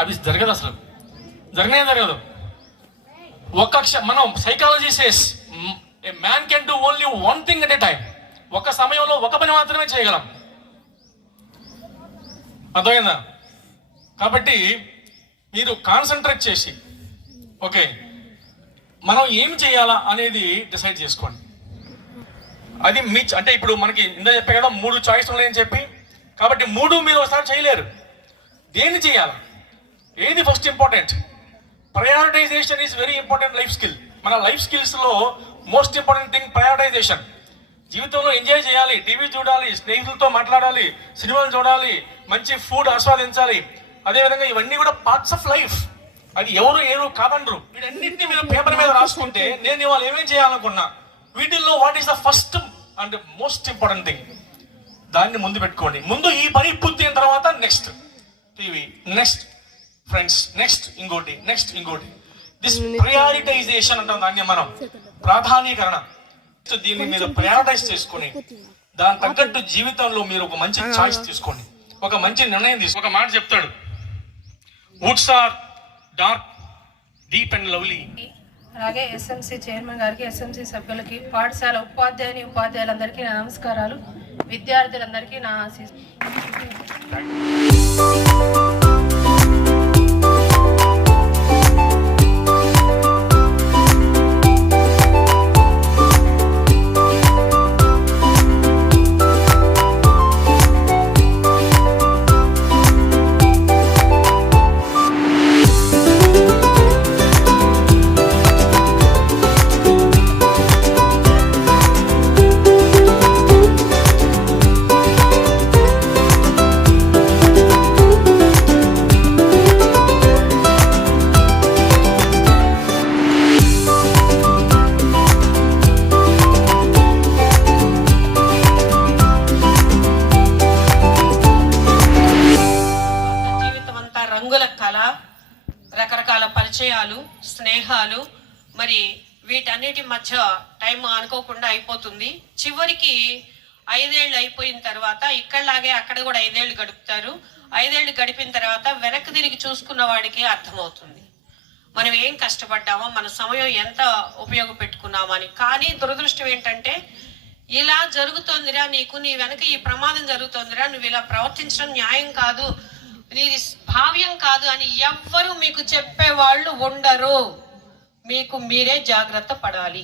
అవి జరగదు, అసలు జరగదు. మనం psychology says A man can do only one thing at a time. ఒక సమయంలో ఒక పని మాత్రమే చేయగలం. అర్థమైందా? కాబట్టి మీరు కాన్సన్ట్రేట్ చేసి ఓకే మనం ఏం చేయాలా అనేది డిసైడ్ చేసుకోండి. అది అంటే ఇప్పుడు మనకి ఇందా చెప్పే కదా 3 చాయిస్ ఉన్నాయని చెప్పి, కాబట్టి 3 మీరు ఒకసారి చేయలేరు. దేన్ని చేయాలి, ఏది first important? Prioritization is very important life skill. మన లైఫ్ స్కిల్స్లో మోస్ట్ ఇంపార్టెంట్ థింగ్ ప్రయారిటైజేషన్. జీవితంలో ఎంజాయ్ చేయాలి, టీవీ చూడాలి, స్నేహితులతో మాట్లాడాలి, సినిమాలు చూడాలి, మంచి ఫుడ్ ఆస్వాదించాలి. అదేవిధంగా ఇవన్నీ కూడా పార్ట్స్ ఆఫ్ లైఫ్. అది ఎవరు కాదనరు. వీటన్నింటినీ మీరు పేపర్ మీద రాసుకుంటే నేను ఇవాళ ఏమేం చేయాలనుకున్నా వీటిల్లో what is the first and most important thing, దాన్ని ముందు పెట్టుకోండి. ముందు ఈ పని పూర్తి అయిన తర్వాత next TV, next friends, next ఇంకోటి. దిస్ ప్రయారిటైజేషన్ అంటాం దాన్ని మనం, ప్రాధాన్యకరణ. దీన్ని మీరు ప్రయారిటైజ్ చేసుకొని దాని తగ్గట్టు జీవితంలో మీరు ఒక మంచి చాయిస్ తీసుకోండి, ఒక మంచి నిర్ణయం తీసుకోండి. ఒక మాట చెప్తాడు, woods are dark, deep and lovely. అలాగే ఎస్ఎంసీ చైర్మన్ గారికి, ఎస్ఎంసీ సభ్యులకి, పాఠశాల ఉపాధ్యాయులందరికీ నా నమస్కారాలు, విద్యార్థులందరికీ నా ఆశీస్సులు. రంగుల కళ, రకరకాల పరిచయాలు, స్నేహాలు, మరి వీటన్నిటి మధ్య టైం అనుకోకుండా అయిపోతుంది. చివరికి 5 ఏళ్ళు అయిపోయిన తర్వాత ఇక్కడలాగే అక్కడ కూడా 5 ఏళ్ళు గడుపుతారు. 5 ఏళ్ళు గడిపిన తర్వాత వెనక్కి తిరిగి చూసుకున్న వాడికి అర్థమవుతుంది మనం ఏం కష్టపడ్డామో, మన సమయం ఎంత ఉపయోగపెట్టుకున్నామని. కానీ దురదృష్టం ఏంటంటే, ఇలా జరుగుతోందిరా నీకు, నీ వెనక ఈ ప్రమాదం జరుగుతోందిరా, నువ్వు ఇలా ప్రవర్తించడం న్యాయం కాదు, నీది భావ్యం కాదు అని ఎవ్వరూ మీకు చెప్పేవాళ్ళు ఉండరు. మీకు మీరే జాగ్రత్త పడాలి.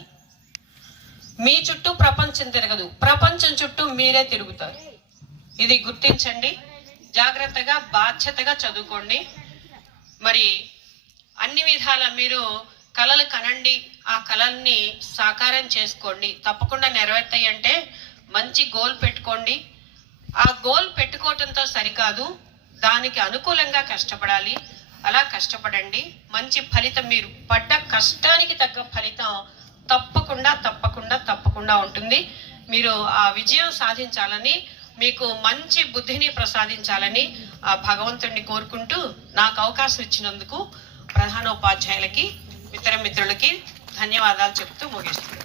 మీ చుట్టూ ప్రపంచం తిరగదు, ప్రపంచం చుట్టూ మీరే తిరుగుతారు. ఇది గుర్తించండి. జాగ్రత్తగా, బాధ్యతగా చదువుకోండి. మరి అన్ని విధాల మీరు కలలు కనండి, ఆ కలల్ని సాకారం చేసుకోండి. తప్పకుండా నెరవేర్తాయి. అంటే మంచి గోల్ పెట్టుకోండి. ఆ గోల్ పెట్టుకోవటంతో సరికాదు, దానికి అనుకూలంగా కష్టపడాలి. అలా కష్టపడండి. మంచి ఫలితం, మీరు పడ్డ కష్టానికి తగ్గ ఫలితం తప్పకుండా తప్పకుండా తప్పకుండా ఉంటుంది. మీరు ఆ విజయం సాధించాలని, మీకు మంచి బుద్ధిని ప్రసాదించాలని ఆ భగవంతుడిని కోరుకుంటూ, నాకు అవకాశం ఇచ్చినందుకు ప్రధానోపాధ్యాయులకి, మిత్రులకి ధన్యవాదాలు చెప్తూ ముగిస్తున్నాను.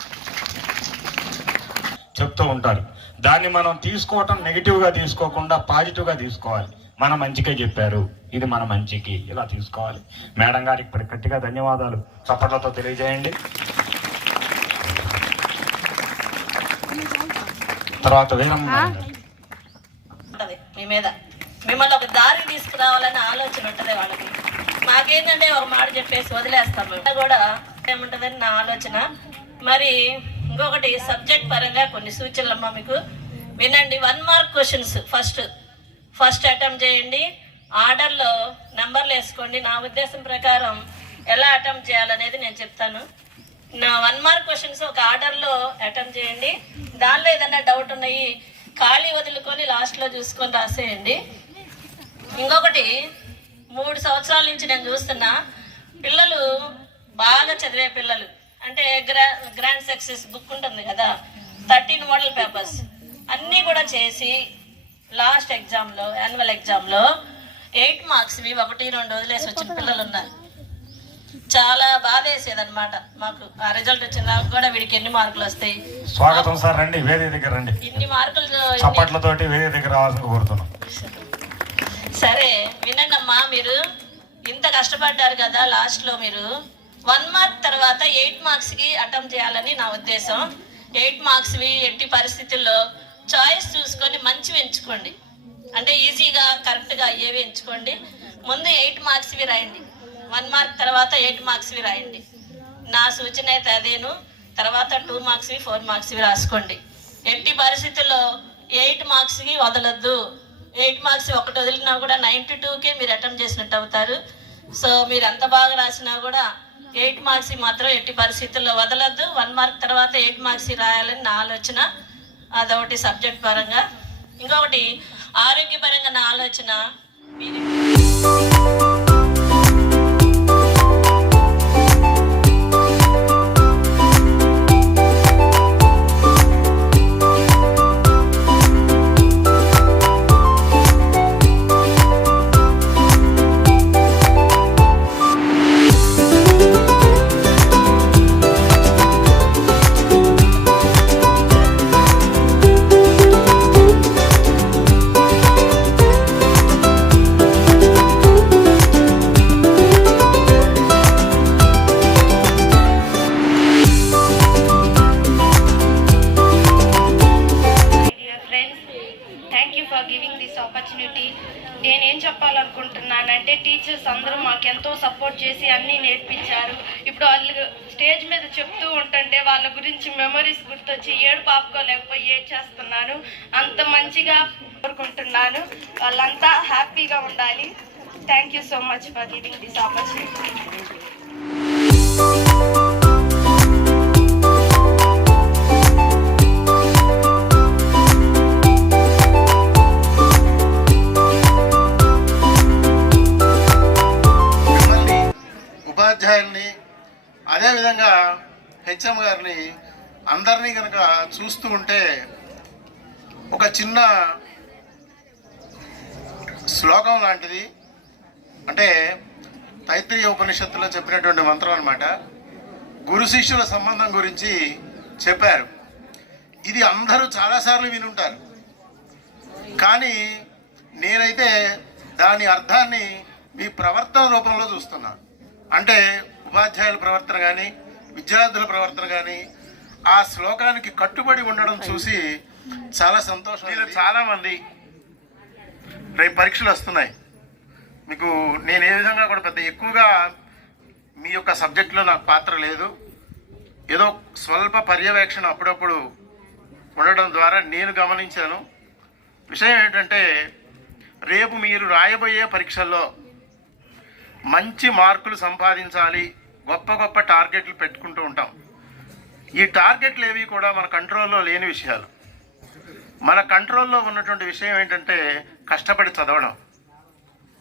చెప్తూ ఉంటారు, దాన్ని మనం తీసుకోవటం నెగిటివ్గా తీసుకోకుండా పాజిటివ్గా తీసుకోవాలి. మన మంచికే చెప్పారు, ఇది మన మంచికి, ఇలా తీసుకోవాలి. మేడం గారికి ఇప్పుడు గట్టిగా ధన్యవాదాలు చప్పట్లతో తెలియజేయండి. తర్వాత వీరమ్మ ఉంటది మీ మీద, మిమ్మల్ని ఒక దారి తీసుకురావాలని ఆలోచన ఉంటది వాళ్ళకి. మాకేంటంటే ఒక మాట చెప్పేసి వదిలేస్తాం మేము కూడా, ఏముంటదని నా ఆలోచన. మరి ఇంకొకటి సబ్జెక్ట్ పరంగా కొన్ని సూచనలమ్మా మీకు వినండి. 1 మార్క్ క్వశ్చన్స్ ఫస్ట్ అటెంప్ట్ చేయండి. ఆర్డర్లో నెంబర్లు వేసుకోండి. నా ఉద్దేశం ప్రకారం ఎలా అటెంప్ట్ చేయాలనేది నేను చెప్తాను. నా 1 మార్క్ క్వశ్చన్స్ ఒక ఆర్డర్లో అటెంప్ట్ చేయండి. దానిలో ఏదైనా డౌట్ ఉన్నాయి ఖాళీ వదులుకొని లాస్ట్లో చూసుకొని రాసేయండి. ఇంకొకటి 3 సంవత్సరాల నుంచి నేను చూస్తున్నా పిల్లలు, బాగా చదివే పిల్లలు, అంటే గ్రాండ్ సక్సెస్ బుక్ ఉంటుంది కదా, 13 మోడల్ పేపర్స్ అన్నీ కూడా చేసి లాస్ట్ ఎగ్జామ్లో, యాన్యువల్ ఎగ్జామ్లో 8 మార్క్స్వి 1-2 వదిలేసి వచ్చిన పిల్లలు ఉన్నారు. చాలా బాధ వేసేదన్నమాట మాకు. ఆ రిజల్ట్ వచ్చిన కూడా వీడికి ఎన్ని మార్కులు వస్తాయి. స్వాగతం సార్, రండి వేరే దగ్గర రండి. ఇన్ని మార్కులు చప్పట్లతోటి వేరే దగ్గర రావాలని కోరుతున్నాం. సరే వినండి అమ్మా, మీరు ఇంత కష్టపడ్డారు కదా, లాస్ట్లో మీరు 1 మార్క్ తర్వాత 8 మార్క్స్కి అటెంప్ట్ చేయాలని నా ఉద్దేశం. 8 మార్క్స్వి ఎట్టి పరిస్థితుల్లో చాయిస్ చూసుకొని మంచివి ఎంచుకోండి. అంటే ఈజీగా కరెక్ట్గా అయ్యేవి ఎంచుకోండి. ముందు 8 మార్క్స్వి రాయండి. 1 మార్క్ తర్వాత 8 మార్క్స్వి రాయండి. నా సూచన అయితే అదేను. తర్వాత 2 మార్క్స్వి 4 మార్క్స్వి రాసుకోండి. ఎట్టి పరిస్థితుల్లో 8 మార్క్స్కి వదలొద్దు. 8 మార్క్స్ ఒకటి వదిలినా కూడా 92కే మీరు అటెంప్ట్ చేసినట్టు అవుతారు. సో మీరు ఎంత బాగా రాసినా కూడా 8 మార్క్స్ మాత్రం ఎట్టి పరిస్థితుల్లో వదలొద్దు. 1 మార్క్ తర్వాత 8 మార్క్స్ రాయాలని నా ఆలోచన. అదొకటి సబ్జెక్ట్ పరంగా. ఇంకొకటి ఆరోగ్యపరంగా నా ఆలోచన. ఆపర్చునిటీ. నేనేం చెప్పాలనుకుంటున్నానంటే టీచర్స్ అందరూ మాకు ఎంతో సపోర్ట్ చేసి అన్నీ నేర్పించారు. ఇప్పుడు వాళ్ళు స్టేజ్ మీద చెప్తూ ఉంటుంటే వాళ్ళ గురించి మెమరీస్ గుర్తొచ్చి ఏడు పాపుకోలేకపోయి ఏడ్చేస్తున్నాను. అంత మంచిగా కోరుకుంటున్నాను. వాళ్ళంతా హ్యాపీగా ఉండాలి. Thank you so much for giving this opportunity. ఉపాధ్యాయుల్ని అదేవిధంగా హెచ్ఎం గారిని అందరినీ కనుక చూస్తూ ఉంటే ఒక చిన్న శ్లోకం లాంటిది, అంటే తైత్రీయ ఉపనిషత్తులో చెప్పినటువంటి మంత్రం అన్నమాట. గురు శిష్యుల సంబంధం గురించి చెప్పారు. ఇది అందరూ చాలాసార్లు వినుంటారు, కానీ నేనైతే దాని అర్థాన్ని మీ ప్రవర్తన రూపంలో చూస్తున్నాను. అంటే ఉపాధ్యాయుల ప్రవర్తన కానీ విద్యార్థుల ప్రవర్తన కానీ ఆ శ్లోకానికి కట్టుబడి ఉండడం చూసి చాలా సంతోషం. మీరు చాలామంది రేపు పరీక్షలు వస్తున్నాయి. మీకు నేను ఏ విధంగా కూడా పెద్ద ఎక్కువగా మీ యొక్క సబ్జెక్టులో నాకు పాత్ర లేదు. ఏదో స్వల్ప పర్యవేక్షణ అప్పుడప్పుడు ఉండడం ద్వారా నేను గమనించాను. విషయం ఏంటంటే రేపు మీరు రాయబోయే పరీక్షల్లో మంచి మార్కులు సంపాదించాలి, గొప్ప గొప్ప టార్గెట్లు పెట్టుకుంటూ ఉంటాం. ఈ టార్గెట్లు ఏవి కూడా మన కంట్రోల్లో లేని విషయాలు. మన కంట్రోల్లో ఉన్నటువంటి విషయం ఏంటంటే కష్టపడి చదవడం.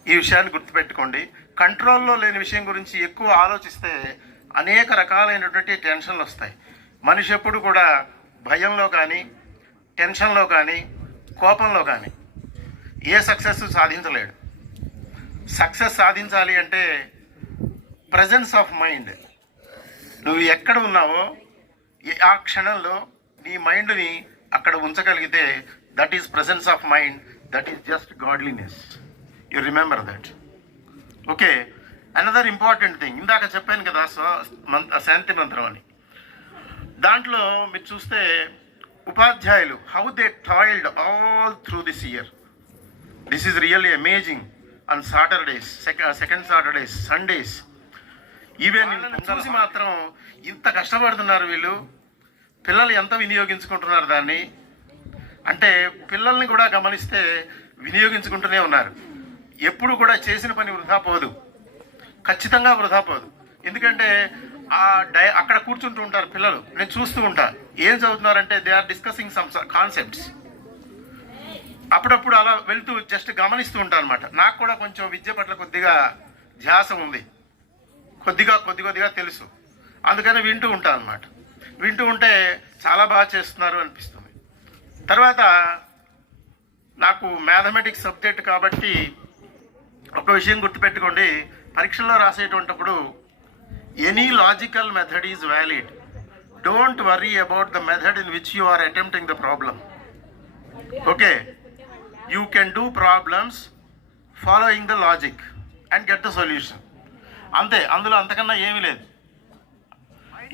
ఈ విషయాన్ని గుర్తుపెట్టుకోండి. కంట్రోల్లో లేని విషయం గురించి ఎక్కువ ఆలోచిస్తే అనేక రకాలైనటువంటి టెన్షన్లు వస్తాయి. మనిషి ఎప్పుడు కూడా భయంలో కానీ టెన్షన్లో కానీ కోపంలో కానీ ఏ సక్సెస్ సాధించలేడు. సక్సెస్ సాధించాలి అంటే ప్రజెన్స్ ఆఫ్ మైండ్. నువ్వు ఎక్కడ ఉన్నావో ఆ క్షణంలో నీ మైండ్ని అక్కడ ఉంచగలిగితే that is presence of mind, that is just godliness. You remember that. Okay, another important thing, ఇందాక చెప్పాను కదా శాంతి మంత్రం అని. దాంట్లో మీరు చూస్తే ఉపాధ్యాయులు how they toiled all through this year. This is really amazing. On Saturdays, second Saturdays, Sundays, even చూసి మాత్రం ఇంత కష్టపడుతున్నారు వీళ్ళు. పిల్లలు ఎంత వినియోగించుకుంటున్నారు దాన్ని అంటే పిల్లల్ని కూడా గమనిస్తే వినియోగించుకుంటూనే ఉన్నారు. ఎప్పుడు కూడా చేసిన పని వృధా పోదు, ఖచ్చితంగా వృధా పోదు. ఎందుకంటే అక్కడ కూర్చుంటూ ఉంటారు పిల్లలు, నేను చూస్తూ ఉంటా ఏం చదువుతున్నారంటే they are discussing some concepts. అప్పుడప్పుడు అలా వెళ్తూ జస్ట్ గమనిస్తూ ఉంటాను అనమాట. నాకు కూడా కొంచెం విద్య పట్ల కొద్దిగా ధ్యాస ఉంది, కొద్దిగా తెలుసు. అందుకని వింటూ ఉంటాను అనమాట. వింటూ ఉంటే చాలా బాగా చేస్తున్నారు అనిపిస్తుంది. తర్వాత నాకు మ్యాథమెటిక్స్ సబ్జెక్ట్ కాబట్టి ఒక విషయం గుర్తుపెట్టుకోండి, పరీక్షల్లో రాసేటువంటిప్పుడు any logical method is valid. Don't worry about the method in which you are attempting the problem. Okay, you can do problems following the logic and get the solution. అంతే, అందులో అంతకన్నా ఏమీ లేదు.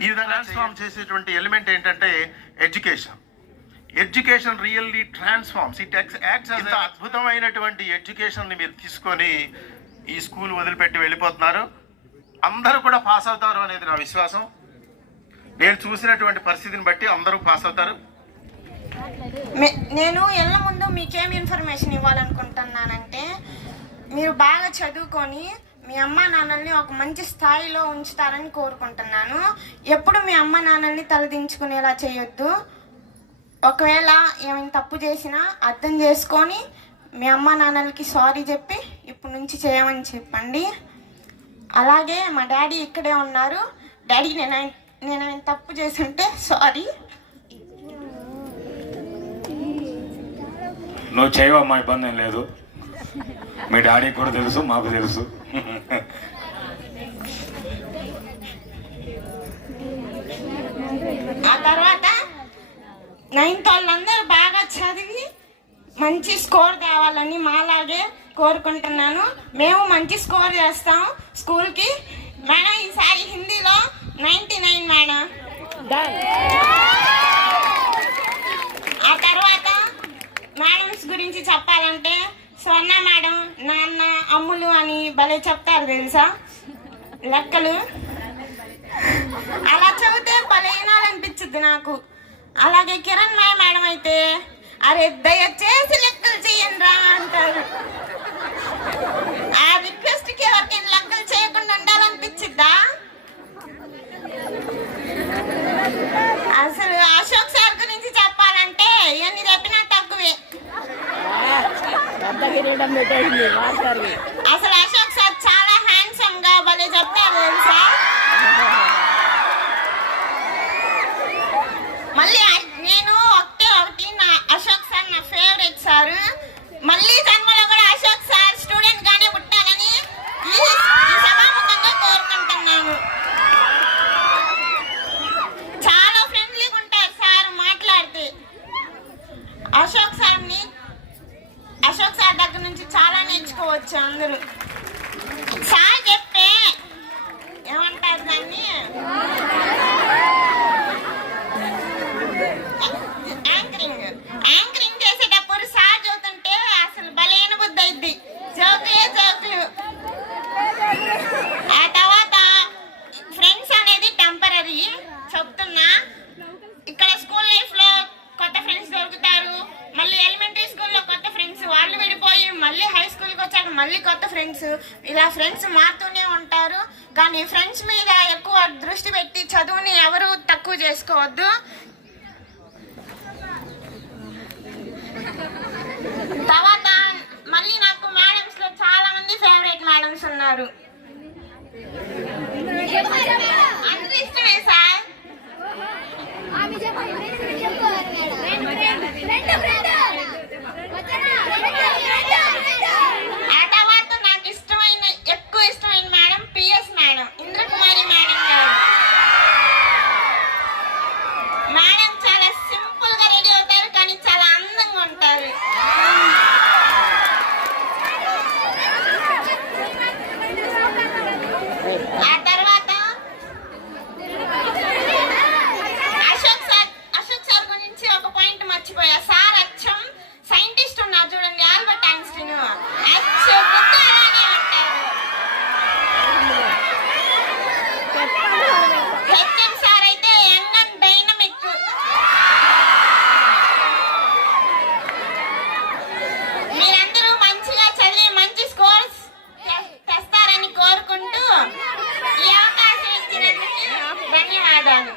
ఈ విధంగా ట్రాన్స్ఫార్మ్ చేసేటువంటి ఎలిమెంట్ ఏంటంటే education. Education really transforms, it acts as అద్భుతమైనటువంటి ఎడ్యుకేషన్ని మీరు తీసుకొని ఈ స్కూల్ వదిలిపెట్టి వెళ్ళిపోతున్నారు. అందరూ కూడా పాస్ అవుతారు అనేది నా విశ్వాసం. నేను చూసినటువంటి పరిస్థితిని బట్టి అందరూ పాస్ అవుతారు. నేను ఎల్ల ముందు మీకేం ఇన్ఫర్మేషన్ ఇవ్వాలనుకుంటున్నానంటే మీరు బాగా చదువుకొని మీ అమ్మ నాన్నల్ని ఒక మంచి స్థాయిలో ఉంచుతారని కోరుకుంటున్నాను. ఎప్పుడు మీ అమ్మ నాన్నల్ని తలదించుకునేలా చేయొద్దు. ఒకవేళ ఏమైనా తప్పు చేసినా అర్థం చేసుకొని మీ అమ్మ నాన్నలకి సారీ చెప్పి ఇప్పటి నుంచి చేయమని చెప్పండి. అలాగే మా డాడీ ఇక్కడే ఉన్నారు. డాడీ నేను తప్పు చేసి ఉంటే సారీ. నువ్వు చేయవమ్మా, ఇబ్బంది ఏం లేదు. మీ డాడీకి కూడా తెలుసు, మాకు తెలుసు. ఆ తర్వాత 9th వాళ్ళందరూ బాగా చదివి మంచి స్కోర్ తేవాలని మాలాగే కోరుకుంటున్నాను. మేము మంచి స్కోర్ చేస్తాం స్కూల్కి. మేడం ఈసారి హిందీలో 99 మేడం. ఆ తర్వాత మేడమ్స్ గురించి చెప్పాలంటే స్వర్ణ మేడం, నాన్న, అమ్ములు అని భలే చెప్తారు తెలుసా లెక్కలు. అలా చదివితే భలే వినాలనిపించుద్ది నాకు. అలాగే కిరణ్ మేడం అయితే అరే దయచేసి లెక్కలు చేయండి రా అంటారు. ఆ రిక్వెస్ట్కి ఎవరికైనా లెక్కలు చేయకుండా ఉండాలనిపించిద్దా? అసలు అశోక్ సార్ గురించి చెప్పాలంటే ఇవన్నీ చెప్పినా తక్కువే. అసలు అశోక్ సార్ చాలా హ్యాండ్సమ్ గా భలే చెప్తారు తెలుసా. మళ్ళీ నేను ఒకటి నా అశోక్ సార్ నా ఫేవరెట్ సార్. మళ్ళీ జన్మలో కూడా అశోక్ సార్ స్టూడెంట్ గానే పుట్టాలని ఈ సభాముఖంగా కోరుకుంటున్నాను. చాలా ఫ్రెండ్లీగా ఉంటారు సార్ మాట్లాడితే. అశోక్ సార్ దగ్గర నుంచి చాలా నేర్చుకోవచ్చు అందరూ. సార్ చెప్పే ఏమంటారు దాన్ని యాంకరింగ్ చేసేటప్పుడు సార్ చదువుతుంటే అసలు బలైన బుద్ధి అయింది. జోకులు. ఆ తర్వాత ఫ్రెండ్స్ అనేది టెంపరరీ చెప్తున్నా. ఇక్కడ స్కూల్ లైఫ్ లో కొత్త ఫ్రెండ్స్ దొరుకుతారు. మళ్ళీ ఎలిమెంటరీ స్కూల్లో కొత్త ఫ్రెండ్స్, వాళ్ళు విడిపోయి మళ్ళీ హై స్కూల్కి వచ్చాక మళ్ళీ కొత్త ఫ్రెండ్స్, ఇలా ఫ్రెండ్స్ మారుతూనే ఉంటారు. కానీ ఫ్రెండ్స్ మీద ఎక్కువ దృష్టి పెట్టి చదువుని ఎవరు తక్కువ చేసుకోవద్దు. తర్వాత మళ్ళీ నాకు మేడమ్స్ లో చాలా మంది ఫేవరెట్ మేడమ్స్ ఉన్నారు. అందరూ ఇష్టమే సార్. ఆ తర్వాత నాకు ఎక్కువ ఇష్టమైన మేడం పిఎస్ మేడం, ఇంద్రకుమారి మేడం గారు. మేడం చాలా సింపుల్ గా రెడీ అవుతారు కానీ చాలా అందంగా ఉంటారు. ఆ తర్వాత అశోక్ సార్ గురించి ఒక పాయింట్ మర్చిపోయా. సార్ అచ్చం సైంటిస్ట్ ఉన్నారు చూడండి, ఆల్బర్ట్ ఐన్స్టీన్, అచ్చం బుద్ధి అలాగే ఉంటారు. హెచ్ఎం సార్ అయితే యంగ్ అండ్ డైనమిక్. మీరందరూ మంచిగా చదివి మంచి స్కోర్స్ తెస్తారని కోరుకుంటూ ఈ అవకాశం ఇచ్చినందుకు ధన్యవాదాలు.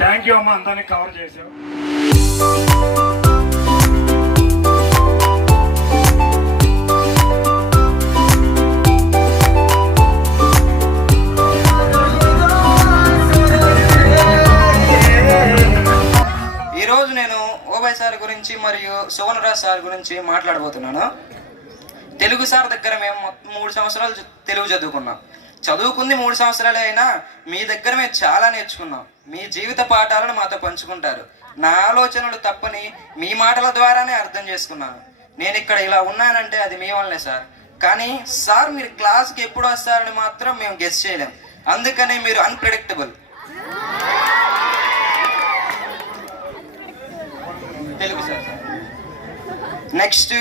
థ్యాంక్ యూ అమ్మ, అందాన్ని కవర్ చేసావు. ఈరోజు నేను ఓబై సార్ గురించి మరియు సువర్ణరాజ్ సార్ గురించి మాట్లాడబోతున్నాను. తెలుగు సార్ దగ్గర మేము 3 సంవత్సరాలు తెలుగు చదువుకుంది 3 సంవత్సరాలే అయినా మీ దగ్గర మేము చాలా నేర్చుకున్నాం. మీ జీవిత పాఠాలను మాతో పంచుకుంటారు. నా ఆలోచనలు తప్పని మీ మాటల ద్వారానే అర్థం చేసుకున్నాను. నేను ఇక్కడ ఇలా ఉన్నానంటే అది మీ వల్లనే సార్. కానీ సార్ మీరు క్లాస్కి ఎప్పుడు వస్తారని మాత్రం మేము గెస్ చేయలేం. అందుకనే మీరు unpredictable. Telugu sir. Next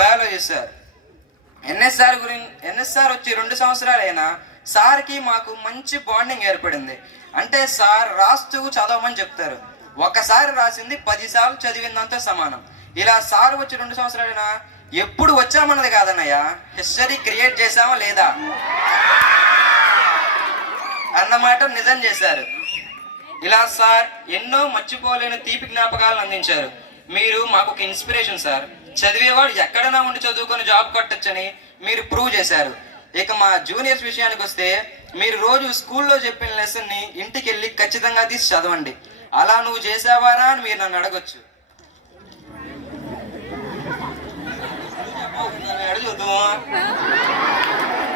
biology sir. NSR వచ్చి 2 సంవత్సరాలైనా సార్కి మాకు మంచి బాండింగ్ ఏర్పడింది. అంటే సార్ రాస్తూ చదవమని చెప్తారు. ఒకసారి రాసింది 10 సార్లు చదివిందంతా సమానం. ఇలా సార్ వచ్చి 2 సంవత్సరాలైనా ఎప్పుడు వచ్చామన్నది కాదన్నయ్య, హిస్టరీ క్రియేట్ చేసామా లేదా అన్నమాట నిజం చేశారు. ఇలా సార్ ఎన్నో మర్చిపోలేని తీపి జ్ఞాపకాలను అందించారు. మీరు మాకు ఒక ఇన్స్పిరేషన్ సార్. చదివేవాడు ఎక్కడైనా ఉండి చదువుకొని జాబ్ కొట్టచ్చని మీరు ప్రూవ్ చేశారు. ఇక మా జూనియర్స్ విషయానికి వస్తే, మీరు రోజు స్కూల్లో చెప్పిన లెసన్ ని ఇంటికి వెళ్ళి ఖచ్చితంగా తీసి చదవండి. అలా నువ్వు చేసావారా అని మీరు నన్ను అడగొచ్చు.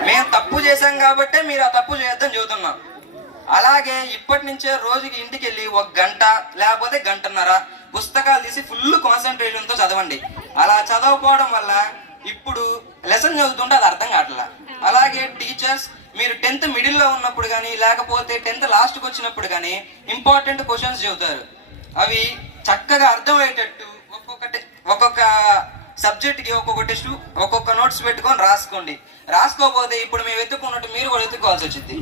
మేము తప్పు చేశాం కాబట్టే మీరు ఆ తప్పు చేయొద్దని చెబుతున్నాం. అలాగే ఇప్పటి నుంచే రోజుకి ఇంటికి వెళ్ళి 1 గంట లేకపోతే 1.5 గంటన్నర పుస్తకాలు తీసి ఫుల్ కాన్సన్ట్రేషన్తో చదవండి. అలా చదవకపోవడం వల్ల ఇప్పుడు లెసన్ చదువుతుంటే అది అర్థం కావట్లా. అలాగే టీచర్స్, మీరు 10th మిడిల్లో ఉన్నప్పుడు కానీ లేకపోతే 10th లాస్ట్కి వచ్చినప్పుడు కానీ ఇంపార్టెంట్ క్వశ్చన్స్ చెబుతారు. అవి చక్కగా అర్థమయ్యేటట్టు ఒక్కొక్క సబ్జెక్ట్కి ఒక్కొక్క టెస్ట్ ఒక్కొక్క నోట్స్ పెట్టుకొని రాసుకోండి. రాసుకోకపోతే ఇప్పుడు మేము వెతుక్కున్నట్టు మీరు కూడా వెతుక్కోవాల్సి వచ్చింది.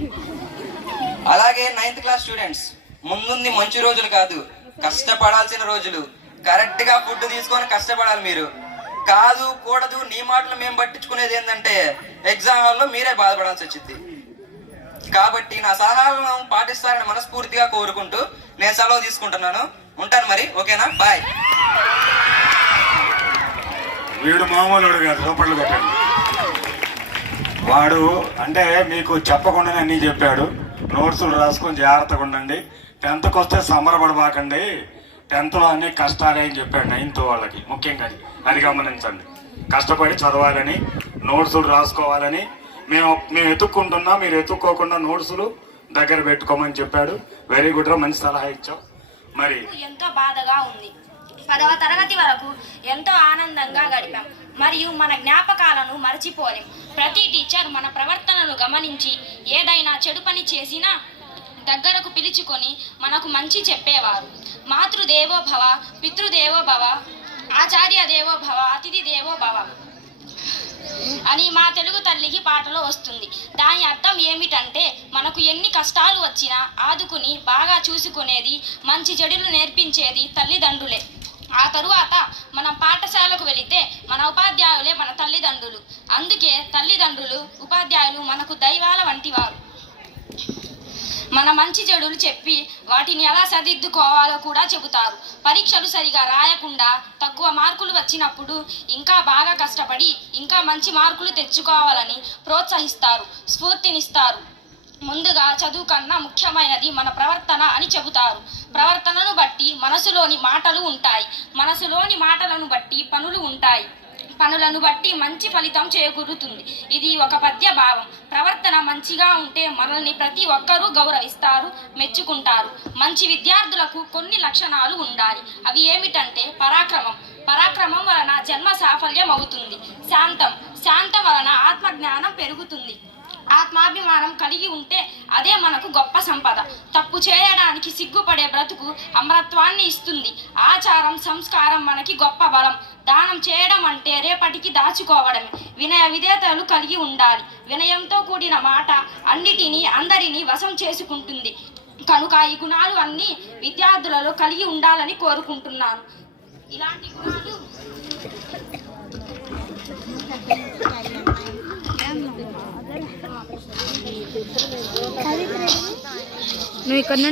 అలాగే 9th క్లాస్ స్టూడెంట్స్, ముందుంది మంచి రోజులు కాదు, కష్టపడాల్సిన రోజులు. కరెక్ట్గా ఫుడ్ తీసుకొని కష్టపడాలి మీరు. కాదు కూడదు నీ మాటలు మేము పట్టించుకునేది ఏంటంటే ఎగ్జామ్ హాల్లో మీరే బాధపడాల్సి వచ్చింది. కాబట్టి నా సలహాలను పాటిస్తారని మనస్ఫూర్తిగా కోరుకుంటూ నేను సెలవు తీసుకుంటున్నాను. ఉంటాను మరి, ఓకేనా? బాయ్. వీడు మామూలుడు కాదు, లోపల కొట్టాడు. వాడు అంటే మీకు చెప్పకుండానే అన్నీ చెప్పాడు. నోట్సులు రాసుకొని జాగ్రత్తగా ఉండండి. 10th వస్తే సంబరపడబాకండి. 10th అన్ని కష్టాలే అని చెప్పాడు 9th వాళ్ళకి. ముఖ్యంగా అది గమనించండి. కష్టపడి చదవాలని, నోట్సులు రాసుకోవాలని మేము ఎత్తుక్కుంటున్నా, మీరు ఎత్తుక్కోకుండా నోట్సులు దగ్గర పెట్టుకోమని చెప్పాడు. వెరీ గుడ్ రా, మంచి సలహా ఇచ్చావు. మరి ఎంతో బాధగా ఉంది. 10వ తరగతి వరకు ఎంతో ఆనందంగా గడిపాం మరియు మన జ్ఞాపకాలను మరచిపోలేం. ప్రతి టీచర్ మన ప్రవర్తనను గమనించి ఏదైనా చెడు పని చేసినా దగ్గరకు పిలుచుకొని మనకు మంచి చెప్పేవారు. మాతృదేవో భవ, పితృదేవో భవ, ఆచార్య దేవో భవ, అతిథి దేవో భవ అని మా తెలుగు తల్లికి పాటలో వస్తుంది. దాని అర్థం ఏమిటంటే మనకు ఎన్ని కష్టాలు వచ్చినా ఆదుకుని బాగా చూసుకునేది, మంచి చెడులు నేర్పించేది తల్లిదండ్రులే. ఆ తరువాత మనం పాఠశాలకు వెళితే మన ఉపాధ్యాయులే మన తల్లిదండ్రులు. అందుకే తల్లిదండ్రులు, ఉపాధ్యాయులు మనకు దైవాల వంటి వారు. మన మంచి చెడులు చెప్పి వాటిని ఎలా సరిదిద్దుకోవాలో కూడా చెబుతారు. పరీక్షలు సరిగా రాయకుండా తక్కువ మార్కులు వచ్చినప్పుడు ఇంకా బాగా కష్టపడి ఇంకా మంచి మార్కులు తెచ్చుకోవాలని ప్రోత్సహిస్తారు, స్ఫూర్తినిస్తారు. ముందుగా చదువు కన్నా ముఖ్యమైనది మన ప్రవర్తన అని చెబుతారు. ప్రవర్తనను బట్టి మనసులోని మాటలు ఉంటాయి, మనసులోని మాటలను బట్టి పనులు ఉంటాయి, పనులను బట్టి మంచి ఫలితం చేకూరుతుంది. ఇది ఒక పద్య భావం. ప్రవర్తన మంచిగా ఉంటే మనల్ని ప్రతి ఒక్కరూ గౌరవిస్తారు, మెచ్చుకుంటారు. మంచి విద్యార్థులకు కొన్ని లక్షణాలు ఉండాలి. అవి ఏమిటంటే పరాక్రమం. పరాక్రమం వలన జన్మ సాఫల్యం అవుతుంది. శాంతం వలన ఆత్మజ్ఞానం పెరుగుతుంది. ఆత్మాభిమానం కలిగి ఉంటే అదే మనకు గొప్ప సంపద. తప్పు చేయడానికి సిగ్గుపడే బ్రతుకు అమరత్వాన్ని ఇస్తుంది. ఆచారం, సంస్కారం మనకి గొప్ప బలం. దానం చేయడం అంటే రేపటికి దాచుకోవడమే. వినయ విధేయతలు కలిగి ఉండాలి. వినయంతో కూడిన మాట అన్నిటినీ అందరినీ వశం చేసుకుంటుంది. కనుక ఈ గుణాలు అన్నీ విద్యార్థులలో కలిగి ఉండాలని కోరుకుంటున్నాను. ఇలాంటి గుణాలు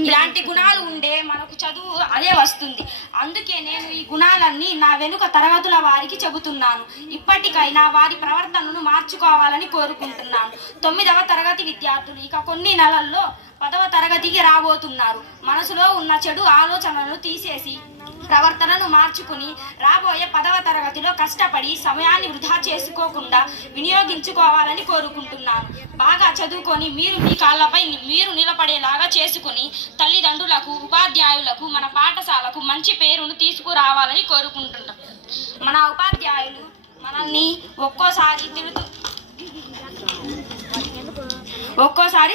ఇలాంటి గుణాలు ఉండే మనకు చదువు అదే వస్తుంది. అందుకే నేను ఈ గుణాలన్నీ నా వెనుక తరగతుల వారికి చెబుతున్నాను. ఇప్పటికైనా వారి ప్రవర్తనను మార్చుకోవాలని కోరుకుంటున్నాను. 9వ తరగతి విద్యార్థులు ఇక కొన్ని నెలల్లో 10వ తరగతికి రాబోతున్నారు. మనసులో ఉన్న చెడు ఆలోచనలను తీసేసి ప్రవర్తనను మార్చుకుని రాబోయే 10వ తరగతిలో కష్టపడి సమయాన్ని వృధా చేసుకోకుండా వినియోగించుకోవాలని కోరుకుంటున్నాను. బాగా చదువుకొని మీరు మీ కాళ్ళపై మీరు నిలబడేలాగా చేసుకుని తల్లిదండ్రులకు, ఉపాధ్యాయులకు, మన పాఠశాలకు మంచి పేరును తీసుకురావాలని కోరుకుంటున్నాం. మన ఉపాధ్యాయులు మనల్ని ఒక్కోసారి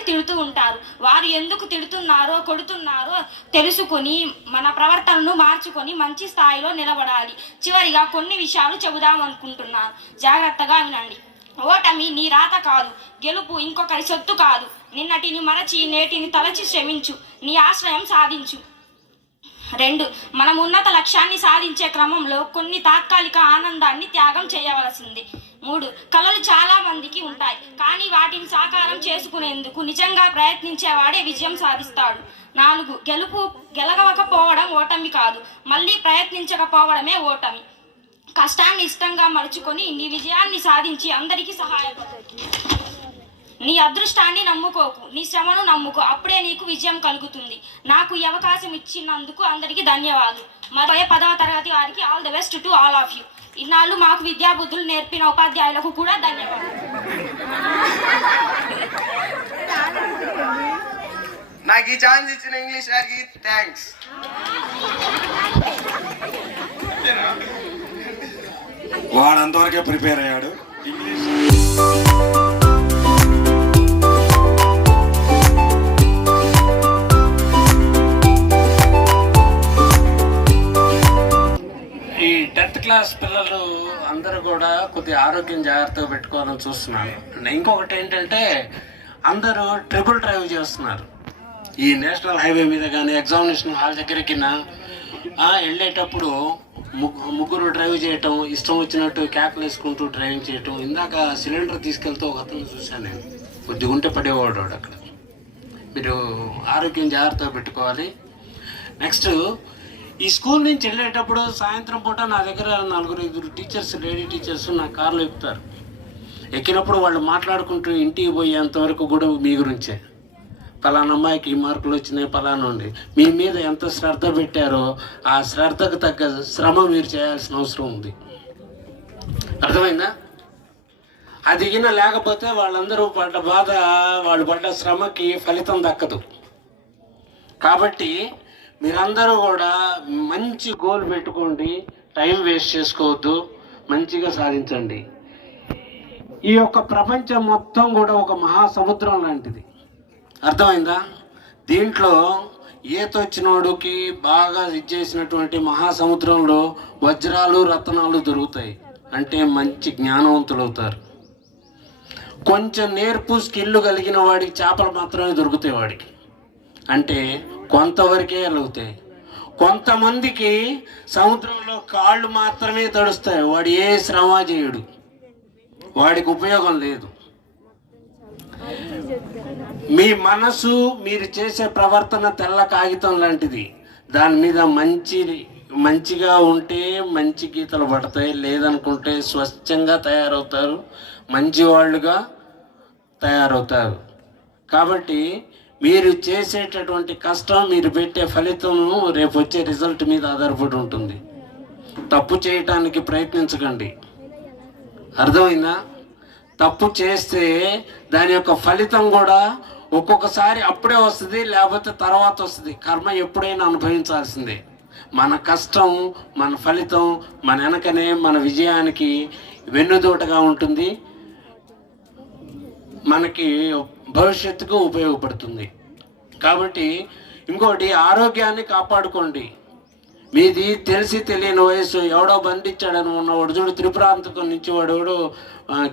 తిడుతూ ఉంటారు. వారు ఎందుకు తిడుతున్నారో, కొడుతున్నారో తెలుసుకుని మన ప్రవర్తనను మార్చుకొని మంచి స్థాయిలో నిలబడాలి. చివరిగా కొన్ని విషయాలు చెబుదామనుకుంటున్నాను. జాగ్రత్తగా వినండి. ఓటమి నీ రాత కాదు, గెలుపు ఇంకొకరి సొత్తు కాదు. నిన్నటిని మరచి నేటిని తలచి శ్రమించు, నీ ఆశ్రయం సాధించు. 2. మనం ఉన్నత లక్ష్యాన్ని సాధించే క్రమంలో కొన్ని తాత్కాలిక ఆనందాన్ని త్యాగం చేయవలసింది. 3. కళలు చాలా మందికి ఉంటాయి, కానీ వాటిని సాకారం చేసుకునేందుకు నిజంగా ప్రయత్నించేవాడే విజయం సాధిస్తాడు. 4. గెలవకపోవడం ఓటమి కాదు, మళ్ళీ ప్రయత్నించకపోవడమే ఓటమి. కష్టాన్ని ఇష్టంగా మలుచుకొని నీ విజయాన్ని సాధించి అందరికీ సహాయపడు. నీ అదృష్టాన్ని నమ్ముకోకు, నీ శ్రమను నమ్ముకో. అప్పుడే నీకు విజయం కలుగుతుంది. నాకు ఈ అవకాశం ఇచ్చినందుకు అందరికీ ధన్యవాదాలు. మరియు 10వ తరగతి వారికి all the best to all of you. ఇన్నాళ్ళు మాకు విద్యాబుద్ధులు నేర్పిన ఉపాధ్యాయులకు కూడా ధన్యవాదాలు. నాకు ఈ ఛాన్స్ ఇచ్చిన ఇంగ్లీష్ గారికి థ్యాంక్స్. వాడంతవరకే ప్రిపేర్ అయ్యాడు ఇంగ్లీష్. 10th క్లాస్ పిల్లలు అందరూ కూడా కొద్దిగా ఆరోగ్యం జాగ్రత్తగా పెట్టుకోవాలని చూస్తున్నాను. ఇంకొకటి ఏంటంటే అందరూ ట్రిపుల్ డ్రైవ్ చేస్తున్నారు. ఈ నేషనల్ హైవే మీద కానీ ఎగ్జామినేషన్ హాల్ దగ్గరికి వెళ్ళేటప్పుడు ముగ్గురు డ్రైవ్ చేయటం, ఇష్టం వచ్చినట్టు క్యాకులు వేసుకుంటూ డ్రైవింగ్ చేయటం. ఇందాక సిలిండర్ తీసుకెళ్తూ ఒక అతను చూశాను నేను, కొద్దిగా ఉంటే పడేవాడు అక్కడ. మీరు ఆరోగ్యం జాగ్రత్తగా పెట్టుకోవాలి. నెక్స్ట్, ఈ స్కూల్ నుంచి వెళ్ళేటప్పుడు సాయంత్రం పూట నా దగ్గర 4-5 టీచర్స్, లేడీ టీచర్స్ నా కార్లో ఎక్కుతారు. ఎక్కినప్పుడు వాళ్ళు మాట్లాడుకుంటూ ఇంటికి పోయేంతవరకు కూడా మీ గురించే, పలానా అమ్మాయికి ఈ మార్కులు వచ్చినాయి, పలానా ఉండి మీ మీద ఎంత శ్రద్ధ పెట్టారో ఆ శ్రద్ధకు తగ్గ శ్రమ మీరు చేయాల్సిన అవసరం ఉంది. అర్థమైందా? అది లేకపోతే వాళ్ళందరూ పడ్డ బాధ, వాళ్ళు పడ్డ శ్రమకి ఫలితం దక్కదు. కాబట్టి మీరందరూ కూడా మంచి గోల్ పెట్టుకోండి, టైం వేస్ట్ చేసుకోవద్దు, మంచిగా సాధించండి. ఈ యొక్క ప్రపంచం మొత్తం కూడా ఒక మహాసముద్రం లాంటిది. అర్థమైందా? దీంట్లో ఈతొచ్చినోడికి బాగా ఇచ్చేసినటువంటి మహాసముద్రంలో వజ్రాలు, రత్నాలు దొరుకుతాయి. అంటే మంచి జ్ఞానవంతులు అవుతారు. కొంచెం నేర్పు, స్కిల్ కలిగిన వాడికి చేపలు మాత్రమే దొరుకుతాయి వాడికి. అంటే కొంతవరకే వెలుగుతాయి. కొంతమందికి సముద్రంలో కాళ్ళు మాత్రమే తడుస్తాయి, వాడు ఏ శ్రమ చేయడు, వాడికి ఉపయోగం లేదు. మీ మనసు, మీరు చేసే ప్రవర్తన తెల్ల కాగితం లాంటిది. దాని మీద మంచిగా ఉంటే మంచి గీతలు పడతాయి, లేదనుకుంటే స్వచ్ఛంగా తయారవుతారు, మంచి వాళ్ళుగా తయారవుతారు. కాబట్టి మీరు చేసేటటువంటి కష్టం, మీరు పెట్టే ఫలితం రేపు వచ్చే రిజల్ట్ మీద ఆధారపడి ఉంటుంది. తప్పు చేయటానికి ప్రయత్నించకండి. అర్థమైందా? తప్పు చేస్తే దాని యొక్క ఫలితం కూడా ఒక్కొక్కసారి అప్పుడే వస్తుంది, లేకపోతే తర్వాత వస్తుంది. కర్మ ఎప్పుడైనా అనుభవించాల్సిందే. మన కష్టం, మన ఫలితం మన వెనకనే మన విజయానికి వెన్నుదూటగా ఉంటుంది, మనకి భవిష్యత్తుకు ఉపయోగపడుతుంది. కాబట్టి ఇంకోటి, ఆరోగ్యాన్ని కాపాడుకోండి. మీది తెలిసి తెలియని వయసు. ఎవడో బంధించాడని ఉన్నవాడు చూడు, త్రిపురాంతకం నుంచి వాడు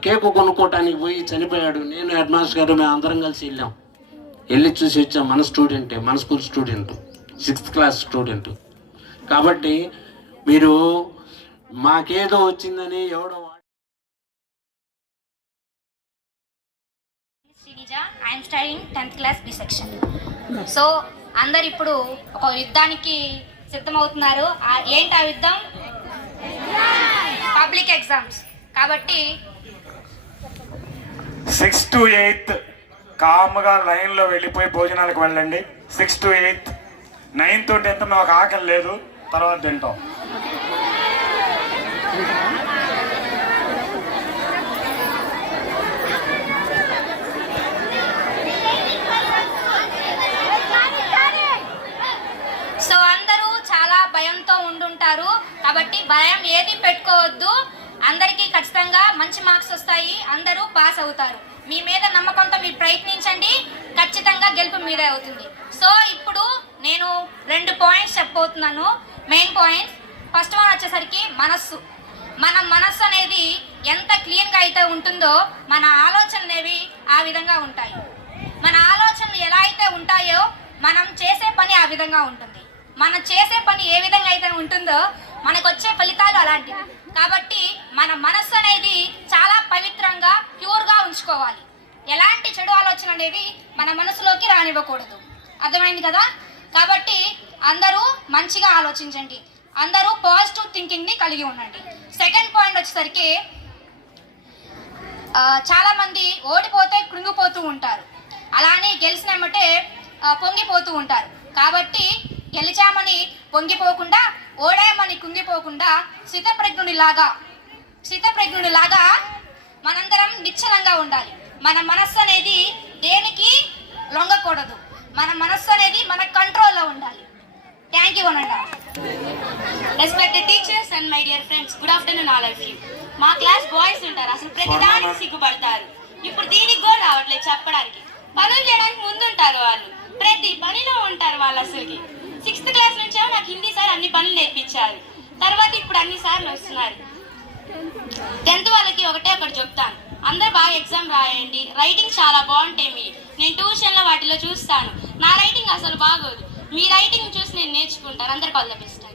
కేకు కొనుక్కోవటానికి పోయి చనిపోయాడు. నేను, హెడ్ మాస్టర్ గారు, మేము అందరం కలిసి వెళ్ళి చూసి వచ్చాం. మన స్టూడెంటే, మన school student, 6th class student. కాబట్టి మీరు మాకేదో వచ్చిందని ఎవడో I'm studying 10th class B section. So అందరు ఇప్పుడు ఒక యుద్ధానికి సిద్ధమవుతున్నారు. ఏంటి ఆ యుద్ధం? Public exams. కాబట్టి 6th to 8th కామ్గా లైన్లో వెళ్ళిపోయి భోజనాలకు వెళ్ళండి. 6th to 8th. 9th to 10th మాకు ఆకలి లేదు, తర్వాత తింటాం. సో అందరూ చాలా భయంతో ఉండుంటారు. కాబట్టి భయం ఏది పెట్టుకోవద్దు. అందరికీ ఖచ్చితంగా మంచి మార్క్స్ వస్తాయి, అందరూ పాస్ అవుతారు. మీ మీద నమ్మకంతో మీరు ప్రయత్నించండి, ఖచ్చితంగా గెలుపు మీదే అవుతుంది. సో ఇప్పుడు నేను 2 పాయింట్స్ చెప్పబోతున్నాను, మెయిన్ పాయింట్స్. ఫస్ట్ వన్ వచ్చేసరికి మనస్సు. మన మనస్సు అనేది ఎంత క్లీన్గా అయితే ఉంటుందో మన ఆలోచనలు అనేవి ఆ విధంగా ఉంటాయి. మన ఆలోచనలు ఎలా అయితే ఉంటాయో మనం చేసే పని ఆ విధంగా ఉంటుంది. మనం చేసే పని ఏ విధంగా అయితే ఉంటుందో మనకు వచ్చే ఫలితాలు అలాంటివి. కాబట్టి మన మనస్సు అనేది చాలా పవిత్రంగా, ప్యూర్గా ఉంచుకోవాలి. ఎలాంటి చెడు ఆలోచన అనేది మన మనసులోకి రానివ్వకూడదు. అర్థమైంది కదా? కాబట్టి అందరూ మంచిగా ఆలోచించండి, అందరూ పాజిటివ్ థింకింగ్ని కలిగి ఉండండి. సెకండ్ పాయింట్ వచ్చేసరికి చాలా మంది ఓడిపోతే కృంగిపోతూ ఉంటారు, అలానే గెలిచినమ్మటే పొంగిపోతూ ఉంటారు. కాబట్టి గెలిచామని పొంగిపోకుండా, ఓడామని కుంగిపోకుండా స్థితప్రజ్ఞునిలాగా మనందరం నిశ్చలంగా ఉండాలి. మన మనస్సు అనేది దేనికి లొంగకూడదు. మన మనస్సు అనేది మన కంట్రోల్లో ఉండాలి. థ్యాంక్ యూ అనండి. Respected teachers and my dear friends, good afternoon all of you. మా క్లాస్ బాయ్స్ ఉంటారు, అసలు ప్రతిదానికి సిగ్గుపడతారు. ఇప్పుడు దీనికి కూడా రావట్లేదు చెప్పడానికి. పనులు చేయడానికి ముందుంటారు వాళ్ళు, ప్రతి పనిలో ఉంటారు వాళ్ళు. అసలుకి 6th క్లాస్ నుంచే నాకు హిందీ సార్ అన్ని పనులు నేర్పించారు. తర్వాత ఇప్పుడు అన్ని సార్లు వస్తున్నారు. 10th వాళ్ళకి ఒకటి చెప్తాను, అందరు బాగా ఎగ్జామ్ రాయండి, రైటింగ్ చాలా బాగుంటాయి మీ. నేను ట్యూషన్లో వాటిలో చూస్తాను, నా రైటింగ్ అసలు బాగోదు, మీ రైటింగ్ చూసి నేను నేర్చుకుంటాను. అందరికి ఆల్ ద బెస్ట్.